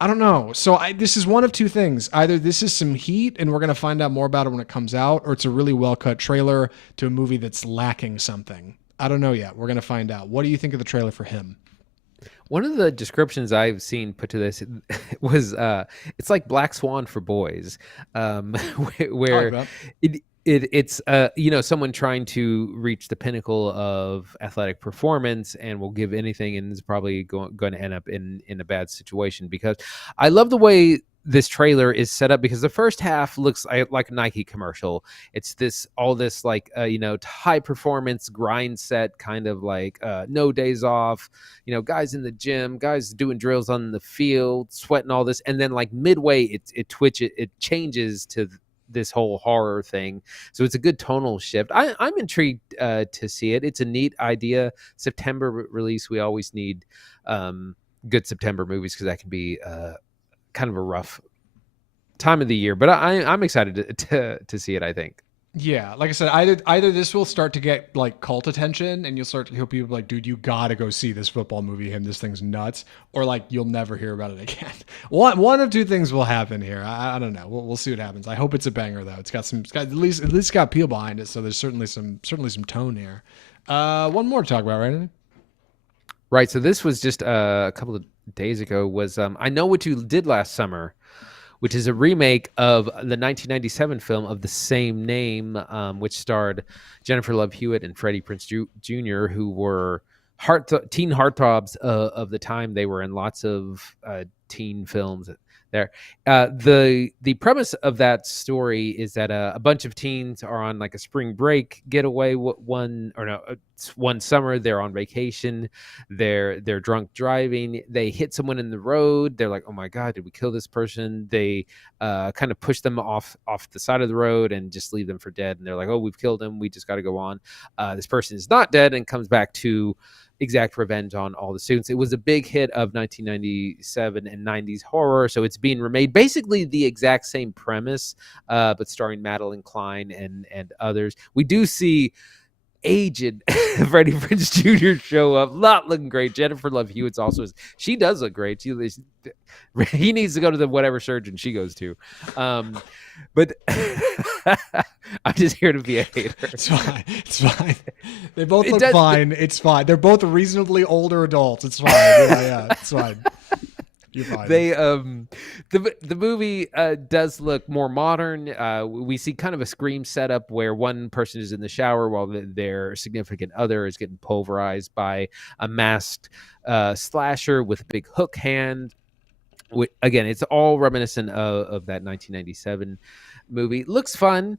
I don't know. So this is one of two things. Either this is some heat, and we're gonna find out more about it when it comes out, or it's a really well cut trailer to a movie that's lacking something. I don't know yet. We're gonna find out. What do you think of the trailer for him? One of the descriptions I've seen put to this was it's like Black Swan for boys, I like where that. it's someone trying to reach the pinnacle of athletic performance and will give anything and is probably going to end up in a bad situation. Because I love the way this trailer is set up, because the first half looks like a Nike commercial. It's all this like high performance grind set, kind of like no days off, guys in the gym, guys doing drills on the field, sweating all this, and then like midway it changes to this whole horror thing. So it's a good tonal shift. I'm intrigued to see it. It's a neat idea. September release. We always need good September movies, because that can be kind of a rough time of the year. But I'm excited to see it, I think. Yeah, like I said, either this will start to get like cult attention, and you'll start to hear people like, "Dude, you gotta go see this football movie. Him, this thing's nuts," or like you'll never hear about it again. One of two things will happen here. I don't know. We'll see what happens. I hope it's a banger though. It's got at least got Peel behind it, so there's certainly some tone here. One more to talk about, right? Right. So this was just a couple of days ago. Was I Know What You Did Last Summer, which is a remake of the 1997 film of the same name, which starred Jennifer Love Hewitt and Freddie Prinze Jr., who were teen heartthrobs of the time. They were in lots of teen films there. The premise of that story is that a bunch of teens are on like a spring break getaway. One summer they're on vacation. They're drunk driving. They hit someone in the road. They're like, "Oh my God, did we kill this person?" They kind of push them off the side of the road and just leave them for dead. And they're like, "Oh, we've killed him. We just got to go on." This person is not dead and comes back to exact revenge on all the students. It was a big hit of 1997 and 90s horror, so it's being remade. Basically the exact same premise, but starring Madeline Klein and others. We do see aged Freddie Prinze Jr. show up, not looking great. Jennifer Love Hewitt's also, she does look great. He needs to go to the whatever surgeon she goes to. But I'm just here to be a hater. It's fine. It's fine. They both look fine. It's fine. They're both reasonably older adults. It's fine. Yeah, it's fine. You're fine. They the movie does look more modern. We see kind of a Scream setup where one person is in the shower while their significant other is getting pulverized by a masked slasher with a big hook hand. Again, it's all reminiscent of that 1997 movie. Looks fun.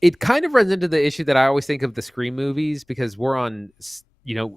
It kind of runs into the issue that I always think of the Scream movies, because we're on,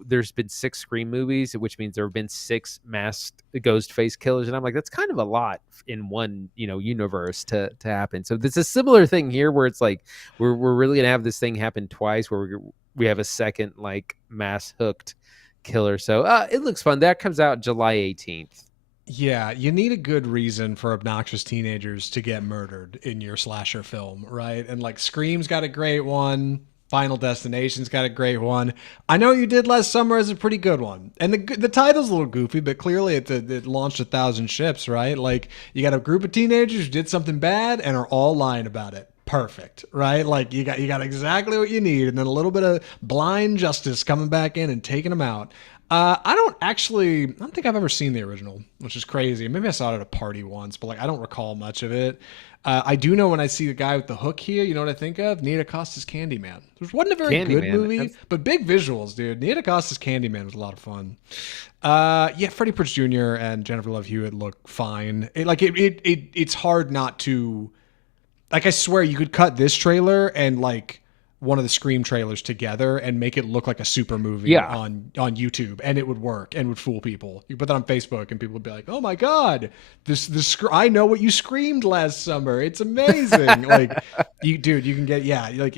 there's been 6 Scream movies, which means there have been 6 masked ghost face killers. And I'm like, that's kind of a lot in one, universe to happen. So there's a similar thing here where it's like, we're really going to have this thing happen twice, where we have a second like mass hooked killer. So it looks fun. That comes out July 18th. Yeah, you need a good reason for obnoxious teenagers to get murdered in your slasher film, right? And like Scream's got a great one. Final Destination's got a great one. I Know You Did Last Summer is a pretty good one. And the title's a little goofy, but clearly it launched 1,000 ships, right? Like you got a group of teenagers who did something bad and are all lying about it. Perfect, right? Like you got exactly what you need, and then a little bit of blind justice coming back in and taking them out. I don't think I've ever seen the original, which is crazy. Maybe I saw it at a party once, but like I don't recall much of it. I do know when I see the guy with the hook here, you know what I think of? Nia DaCosta's Candyman. Which wasn't a very good movie, but big visuals, dude. Nia DaCosta's Candyman was a lot of fun. Yeah, Freddie Prinze Jr. and Jennifer Love Hewitt look fine. It's hard not to, like, I swear you could cut this trailer and like one of the Scream trailers together and make it look like a super movie on YouTube, and it would work and would fool people. You put that on Facebook and people would be like, "Oh my God, I know what you screamed last summer. It's amazing." Like you can get, like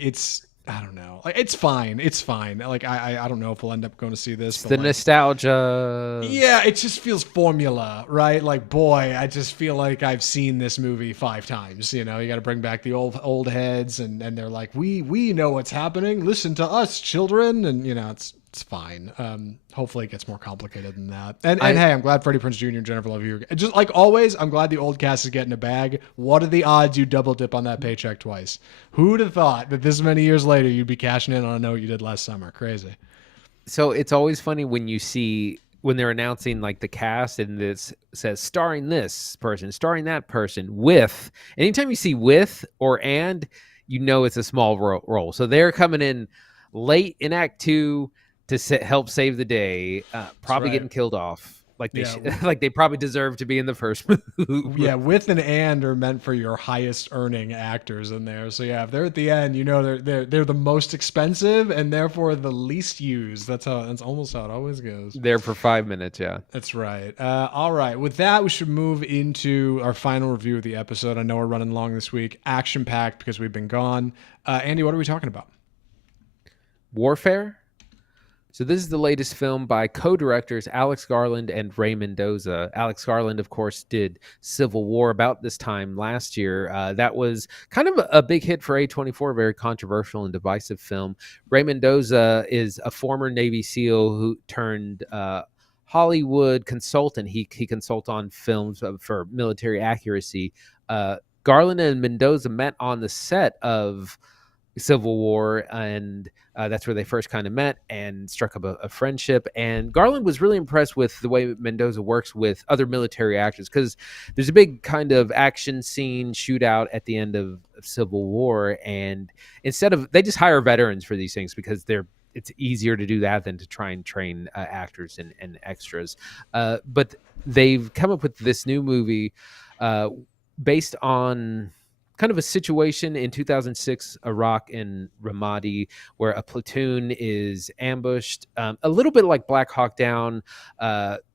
I don't know. Like, it's fine. It's fine. Like, I don't know if we'll end up going to see this, It's but the like, nostalgia. yeah, it just feels formula, right? Like, boy, I just feel like I've seen this movie 5 times. You know, you got to bring back the old heads, and they're like, we know what's happening. Listen to us, children, and you know, it's fine. Hopefully, it gets more complicated than that. And hey, I'm glad Freddie Prinze Jr. and Jennifer Love Hewitt. Just like always, I'm glad the old cast is getting a bag. What are the odds you double dip on that paycheck twice? Who'd have thought that this many years later you'd be cashing in on a note you did last summer? Crazy. So it's always funny when you see when they're announcing like the cast and this says starring this person, starring that person with. Anytime you see with or and, you know it's a small role. So they're coming in late in Act 2 to help save the day, probably right. getting killed off. Like they Yeah. like they probably deserve to be in the first movie. Yeah, with and are meant for your highest earning actors in there. So yeah, if they're at the end, you know they're the most expensive and therefore the least used. That's almost how it always goes. There for 5 minutes, yeah. That's right. All right. With that, we should move into our final review of the episode. I know we're running long this week, action packed because we've been gone. Andy, what are we talking about? Warfare. So this is the latest film by co-directors Alex Garland and Ray Mendoza. Alex Garland, of course, did Civil War about this time last year. That was kind of a big hit for A24, very controversial and divisive film. Ray Mendoza is a former Navy SEAL who turned Hollywood consultant. He consults on films for military accuracy. Garland and Mendoza met on the set of Civil War, and that's where they first kind of met and struck up a friendship. And Garland was really impressed with the way Mendoza works with other military actors, because there's a big kind of action scene shootout at the end of Civil War, and instead of, they just hire veterans for these things because it's easier to do that than to try and train actors and extras. But they've come up with this new movie based on kind of a situation in 2006 Iraq in Ramadi, where a platoon is ambushed, a little bit like Black Hawk Down.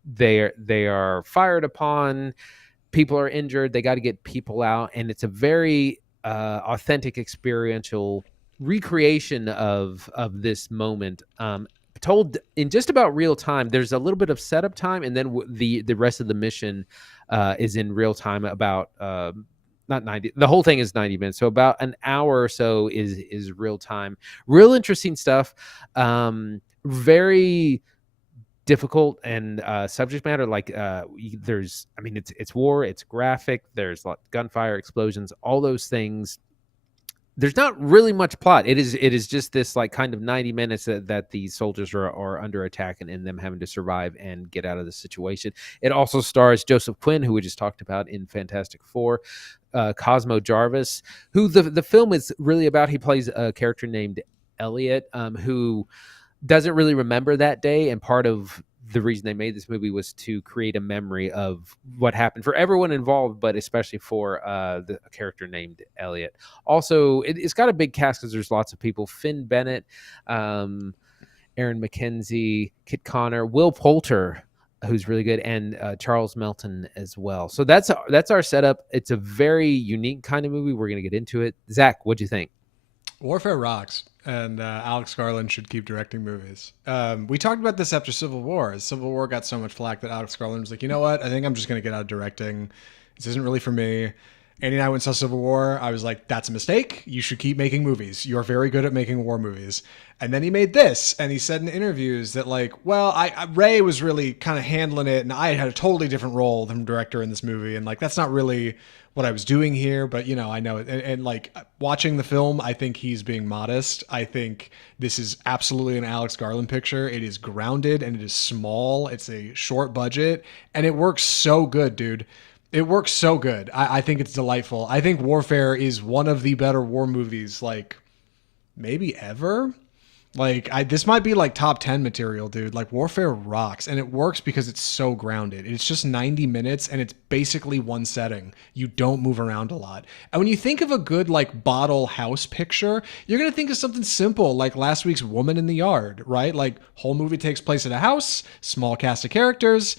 They are fired upon, people are injured, they got to get people out, and it's a very authentic experiential recreation of this moment, told in just about real time. There's a little bit of setup time, and then the rest of the mission is in real time. About not 90, the whole thing is 90 minutes, so about an hour or so is real time. Real interesting stuff. Very difficult and subject matter. Like it's war, it's graphic, there's a lot of gunfire, explosions, all those things. There's not really much plot. It is just this like kind of 90 minutes that the soldiers are under attack and them having to survive and get out of the situation. It also stars Joseph Quinn, who we just talked about in Fantastic Four, Cosmo Jarvis, who the film is really about. He plays a character named Elliot, who doesn't really remember that day, and part of the reason they made this movie was to create a memory of what happened for everyone involved, but especially for a character named Elliot. Also, it's got a big cast because there's lots of people: Finn Bennett, Aaron McKenzie, Kit Connor, Will Poulter, who's really good, and Charles Melton as well. So that's our setup. It's a very unique kind of movie. We're gonna get into it. Zach, what'd you think? Warfare rocks, and Alex Garland should keep directing movies. We talked about this after Civil War. Civil War got so much flack that Alex Garland was like, you know what? I think I'm just going to get out of directing. This isn't really for me. Andy and I went and saw Civil War. I was like, that's a mistake. You should keep making movies. You're very good at making war movies. And then he made this, and he said in interviews that like, well, Ray was really kind of handling it, and I had a totally different role than director in this movie, and like that's not really what I was doing here, but you know, I know it. And like watching the film, I think he's being modest. I think this is absolutely an Alex Garland picture. It is grounded and it is small. It's a short budget and it works so good, dude. It works so good. I think it's delightful. I think Warfare is one of the better war movies, like maybe ever. Like this might be like top 10 material, dude. Like Warfare rocks, and it works because it's so grounded. It's just 90 minutes and it's basically one setting. You don't move around a lot. And when you think of a good like bottle house picture, you're going to think of something simple like last week's Woman in the Yard, right? Like whole movie takes place at a house, small cast of characters,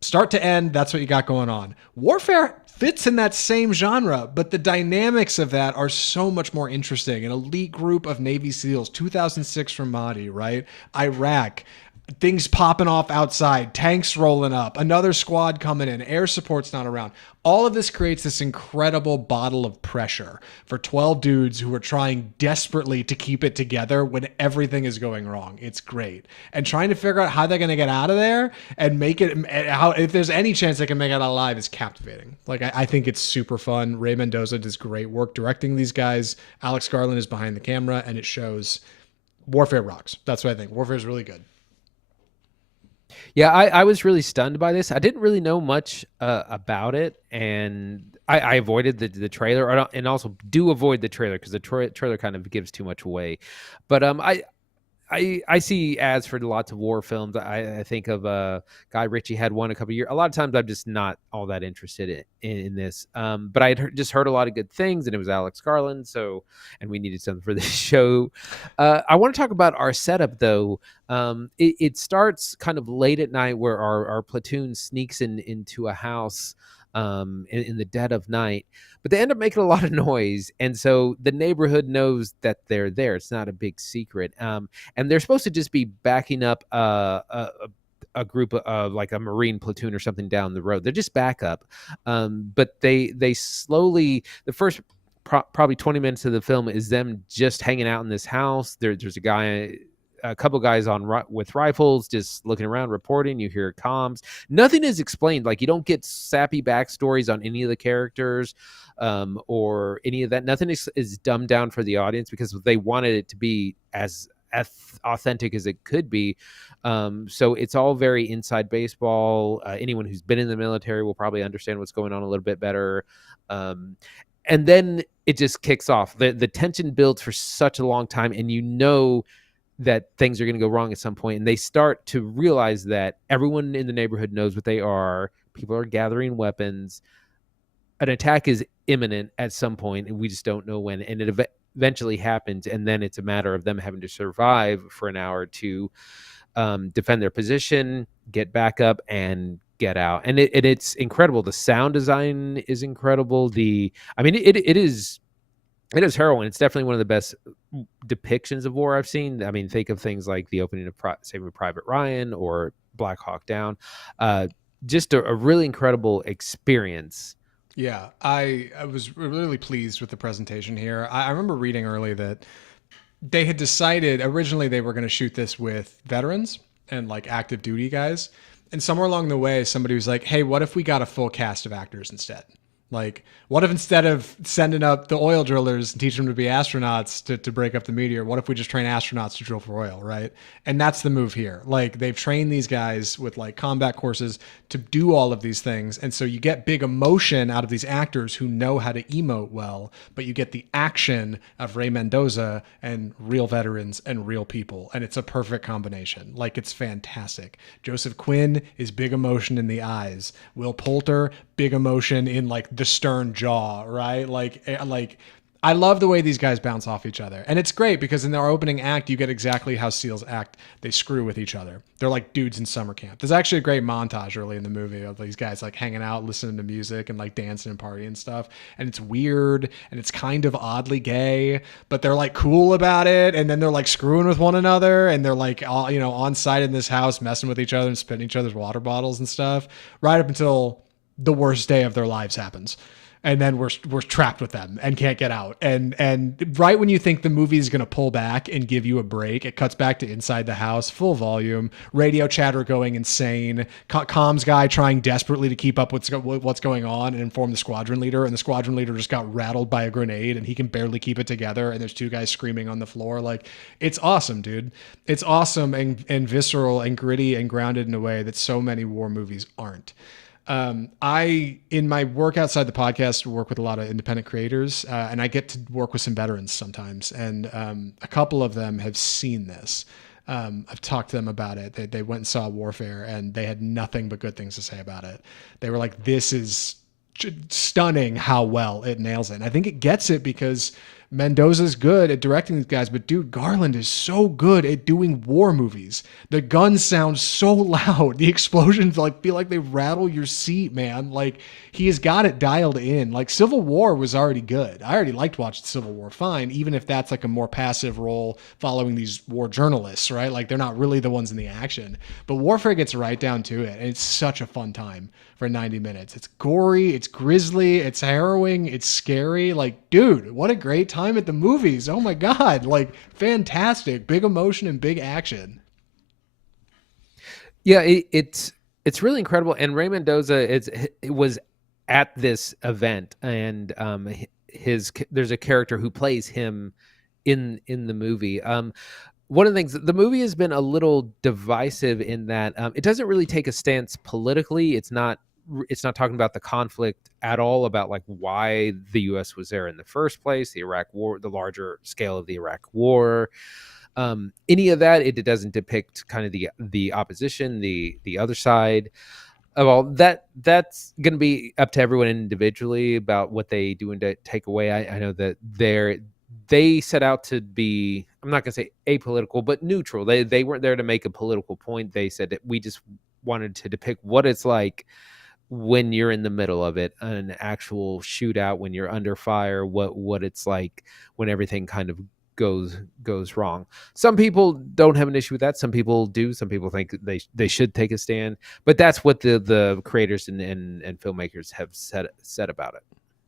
start to end, that's what you got going on. Warfare fits in that same genre, but the dynamics of that are so much more interesting. An elite group of Navy SEALs, 2006 Ramadi, right? Iraq, things popping off outside, tanks rolling up, another squad coming in, air support's not around. All of this creates this incredible bottle of pressure for 12 dudes who are trying desperately to keep it together when everything is going wrong. It's great. And trying to figure out how they're going to get out of there and make it, how if there's any chance they can make it out alive, is captivating. Like, I think it's super fun. Ray Mendoza does great work directing these guys. Alex Garland is behind the camera, and it shows. Warfare rocks. That's what I think. Warfare is really good. Yeah, I was really stunned by this. I didn't really know much about it, and I avoided the trailer, and also do avoid the trailer because the trailer kind of gives too much away. But I see ads for lots of war films. I think of Guy Ritchie had one a couple of years. A lot of times I'm just not all that interested in this. But I had just heard a lot of good things, and it was Alex Garland. And we needed something for this show. I want to talk about our setup though. It starts kind of late at night where our platoon sneaks into a house in the dead of night, but they end up making a lot of noise, and so the neighborhood knows that they're there. It's not a big secret, and they're supposed to just be backing up a group of like a Marine platoon or something down the road. They're just backup, but they slowly, the first probably 20 minutes of the film is them just hanging out in this house. There's a couple guys with rifles just looking around reporting. You hear comms. Nothing is explained. Like, you don't get sappy backstories on any of the characters or any of that. Nothing is dumbed down for the audience because they wanted it to be as authentic as it could be. So it's all very inside baseball. Anyone who's been in the military will probably understand what's going on a little bit better. And then it just kicks off. The tension builds for such a long time, and you know that things are going to go wrong at some point, and they start to realize that everyone in the neighborhood knows what they are. People are gathering weapons. An attack is imminent at some point, and we just don't know when, and it eventually happens, and then it's a matter of them having to survive for an hour to defend their position, get back up, and get out. And it's incredible. The sound design is incredible. It is harrowing. It's definitely one of the best depictions of war I've seen. I mean, think of things like the opening of Saving Private Ryan or Black Hawk Down. Just a really incredible experience. Yeah, I was really pleased with the presentation here. I remember reading early that they had decided originally they were going to shoot this with veterans and like active duty guys. And somewhere along the way, somebody was like, hey, what if we got a full cast of actors instead? Like, what if instead of sending up the oil drillers and teaching them to be astronauts to break up the meteor, what if we just train astronauts to drill for oil, right? And that's the move here. Like, they've trained these guys with like combat courses to do all of these things. And so you get big emotion out of these actors who know how to emote well, but you get the action of Ray Mendoza and real veterans and real people. And it's a perfect combination. Like, it's fantastic. Joseph Quinn is big emotion in the eyes. Will Poulter, big emotion in like the stern jaw, right? Like I love the way these guys bounce off each other. And it's great because in our opening act, you get exactly how SEALs act. They screw with each other. They're like dudes in summer camp. There's actually a great montage early in the movie of these guys like hanging out, listening to music and like dancing and partying and stuff. And it's weird and it's kind of oddly gay, but they're like cool about it. And then they're like screwing with one another and they're like, all, on site in this house, messing with each other and spitting each other's water bottles and stuff right up until the worst day of their lives happens. And then we're trapped with them and can't get out. And right when you think the movie is going to pull back and give you a break, it cuts back to inside the house, full volume, radio chatter going insane, comms guy trying desperately to keep up what's going on and inform the squadron leader. And the squadron leader just got rattled by a grenade and he can barely keep it together. And there's two guys screaming on the floor. Like, it's awesome, dude. It's awesome and visceral and gritty and grounded in a way that so many war movies aren't. In my work outside the podcast, work with a lot of independent creators, and I get to work with some veterans sometimes. And a couple of them have seen this. I've talked to them about it. They went and saw Warfare, and they had nothing but good things to say about it. They were like, "This is stunning how well it nails it." And I think it gets it because Mendoza's good at directing these guys, but dude, Garland is so good at doing war movies. The guns sound so loud. The explosions like feel like they rattle your seat, man. Like he has got it dialed in. Like Civil War was already good. I already liked watching Civil War fine, even if that's like a more passive role following these war journalists, right? Like they're not really the ones in the action. But Warfare gets right down to it. And it's such a fun time for 90 minutes. It's gory, it's grisly, it's harrowing, it's scary. Like, dude, what a great time at the movies. Oh my God. Like, fantastic. Big emotion and big action. Yeah, it's really incredible. And Ray Mendoza it was at this event, and there's a character who plays him in the movie. One of the things, the movie has been a little divisive in that it doesn't really take a stance politically. It's not talking about the conflict at all, about like why the U.S. was there in the first place, the Iraq War, the larger scale of the Iraq War, any of that. It doesn't depict kind of the opposition, the other side of all that. That's going to be up to everyone individually about what they do and take away. I know that they set out to be, I'm not going to say apolitical, but neutral. They weren't there to make a political point. They said that we just wanted to depict what it's like when you're in the middle of it, an actual shootout, when you're under fire, what it's like when everything kind of goes wrong. Some people don't have an issue with that. Some people do. Some people think they should take a stand. But that's what the creators and filmmakers have said about it.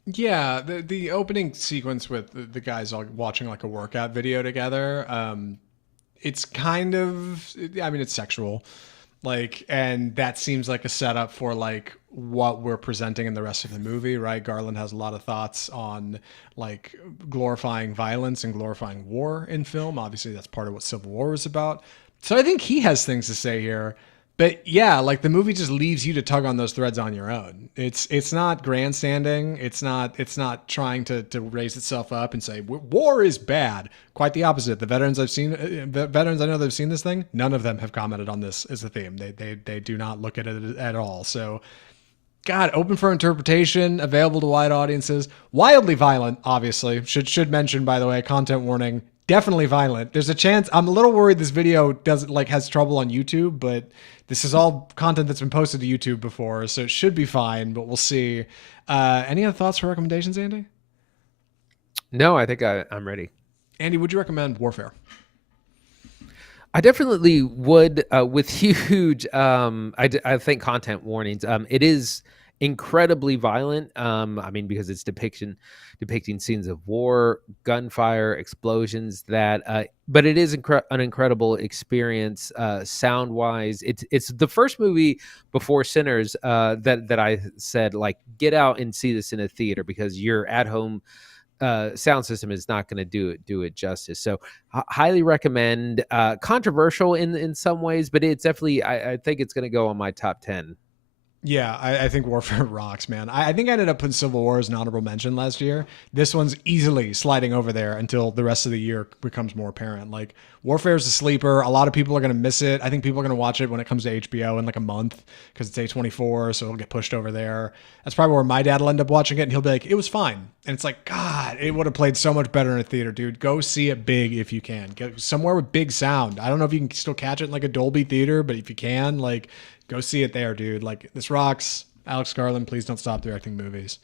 Yeah, the opening sequence with the guys all watching like a workout video together, it's kind of, I mean, it's sexual. Like, and that seems like a setup for like what we're presenting in the rest of the movie, right? Garland has a lot of thoughts on like glorifying violence and glorifying war in film. Obviously, that's part of what Civil War is about. So I think he has things to say here. But yeah, like the movie just leaves you to tug on those threads on your own. It's not grandstanding. It's not trying to raise itself up and say war is bad. Quite the opposite. The veterans I know they've seen this thing. None of them have commented on this as a theme. They do not look at it at all. So, God, open for interpretation, available to wide audiences. Wildly violent, obviously. Should mention, by the way, content warning. Definitely violent. There's a chance. I'm a little worried this video doesn't has trouble on YouTube, but this is all content that's been posted to YouTube before, so it should be fine, but we'll see. Any other thoughts or recommendations, Andy? No, I think I'm ready. Andy, would you recommend Warfare? I definitely would, with huge, I think, content warnings. It is incredibly violent. I mean, because it's depicting scenes of war, gunfire, explosions. But it is an incredible experience, sound wise. It's the first movie before Sinners that I said, like, get out and see this in a theater, because your at home sound system is not going to do it justice. So highly recommend. Controversial in some ways, but it's definitely, I think it's going to go on my top 10. Yeah, I think Warfare rocks, man. I think I ended up putting Civil War as an honorable mention last year. This one's easily sliding over there until the rest of the year becomes more apparent. Like, Warfare's a sleeper. A lot of people are going to miss it. I think people are going to watch it when it comes to HBO in like a month, because it's A24, so it'll get pushed over there. That's probably where my dad will end up watching it, and he'll be like, it was fine. And it's like, God, it would have played so much better in a theater, dude. Go see it big if you can. Get somewhere with big sound. I don't know if you can still catch it in like a Dolby theater, but if you can, like, go see it there, dude. Like, this rocks. Alex Garland, please don't stop directing movies.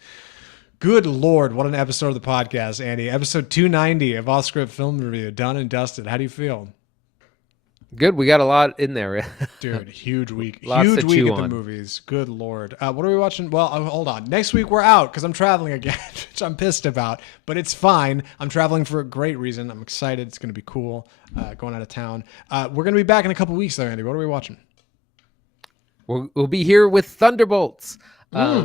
Good Lord, what an episode of the podcast, Andy. Episode 290 of Off Script Film Review, done and dusted. How do you feel? Good. We got a lot in there. Dude, huge week. Lots Huge to week chew at the on. movies. Good Lord. What are we watching? Well, hold on. Next week we're out because I'm traveling again, which I'm pissed about. But it's fine. I'm traveling for a great reason. I'm excited. It's going to be cool going out of town. We're going to be back in a couple weeks, though, Andy. What are we watching? We'll be here with Thunderbolts,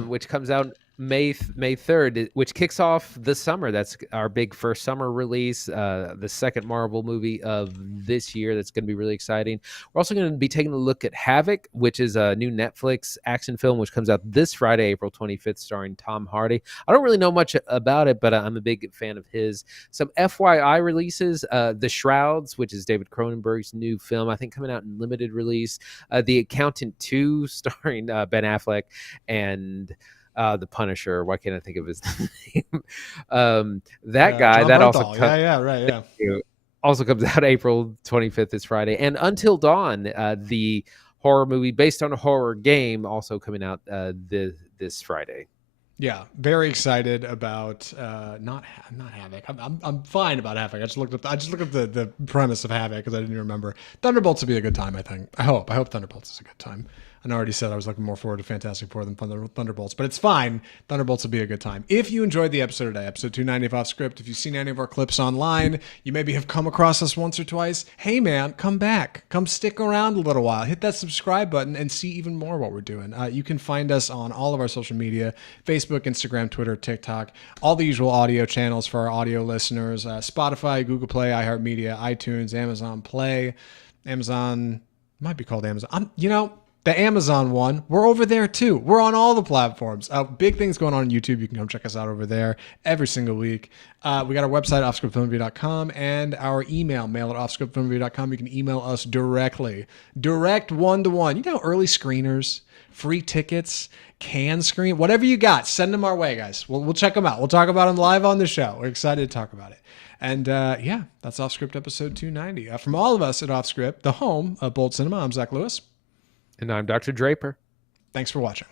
which comes out May 3rd, which kicks off the summer. That's our big first summer release, the second Marvel movie of this year. That's going to be really exciting. We're also going to be taking a look at Havoc, which is a new Netflix action film, which comes out this Friday, April 25th, starring Tom Hardy. I don't really know much about it, but I'm a big fan of his. Some FYI releases, The Shrouds, which is David Cronenberg's new film, I think coming out in limited release. The Accountant 2, starring Ben Affleck and The Punisher. Why can't I think of his name? That guy. John That also Bernthal. Yeah, right, yeah. also comes out April 25th is Friday. And Until Dawn, the horror movie based on a horror game, also coming out this Friday. Yeah, very excited about not Havoc. I'm fine about Havoc. I just looked up the premise of Havoc because I didn't remember. Thunderbolts will be a good time. I think. I hope Thunderbolts is a good time. And I already said I was looking more forward to Fantastic Four than Thunderbolts, but it's fine. Thunderbolts will be a good time. If you enjoyed the episode today, episode 290 of Off Script, if you've seen any of our clips online, you maybe have come across us once or twice. Hey man, come back. Come stick around a little while. Hit that subscribe button and see even more what we're doing. You can find us on all of our social media, Facebook, Instagram, Twitter, TikTok, all the usual audio channels for our audio listeners, Spotify, Google Play, iHeartMedia, iTunes, Amazon Play, Amazon, might be called Amazon. The Amazon one, we're over there too. We're on all the platforms. Big things going on YouTube. You can come check us out over there every single week. We got our website, offscriptfilmreview.com, and our email, mail@offscriptfilmreview.com. You can email us directly. Direct one-to-one. Early screeners, free tickets, can screen, whatever you got, send them our way, guys. We'll check them out. We'll talk about them live on the show. We're excited to talk about it. And that's Off Script episode 290. From all of us at Off Script, the home of Bold Cinema, I'm Zach Lewis. And I'm Dr. Draper. Thanks for watching.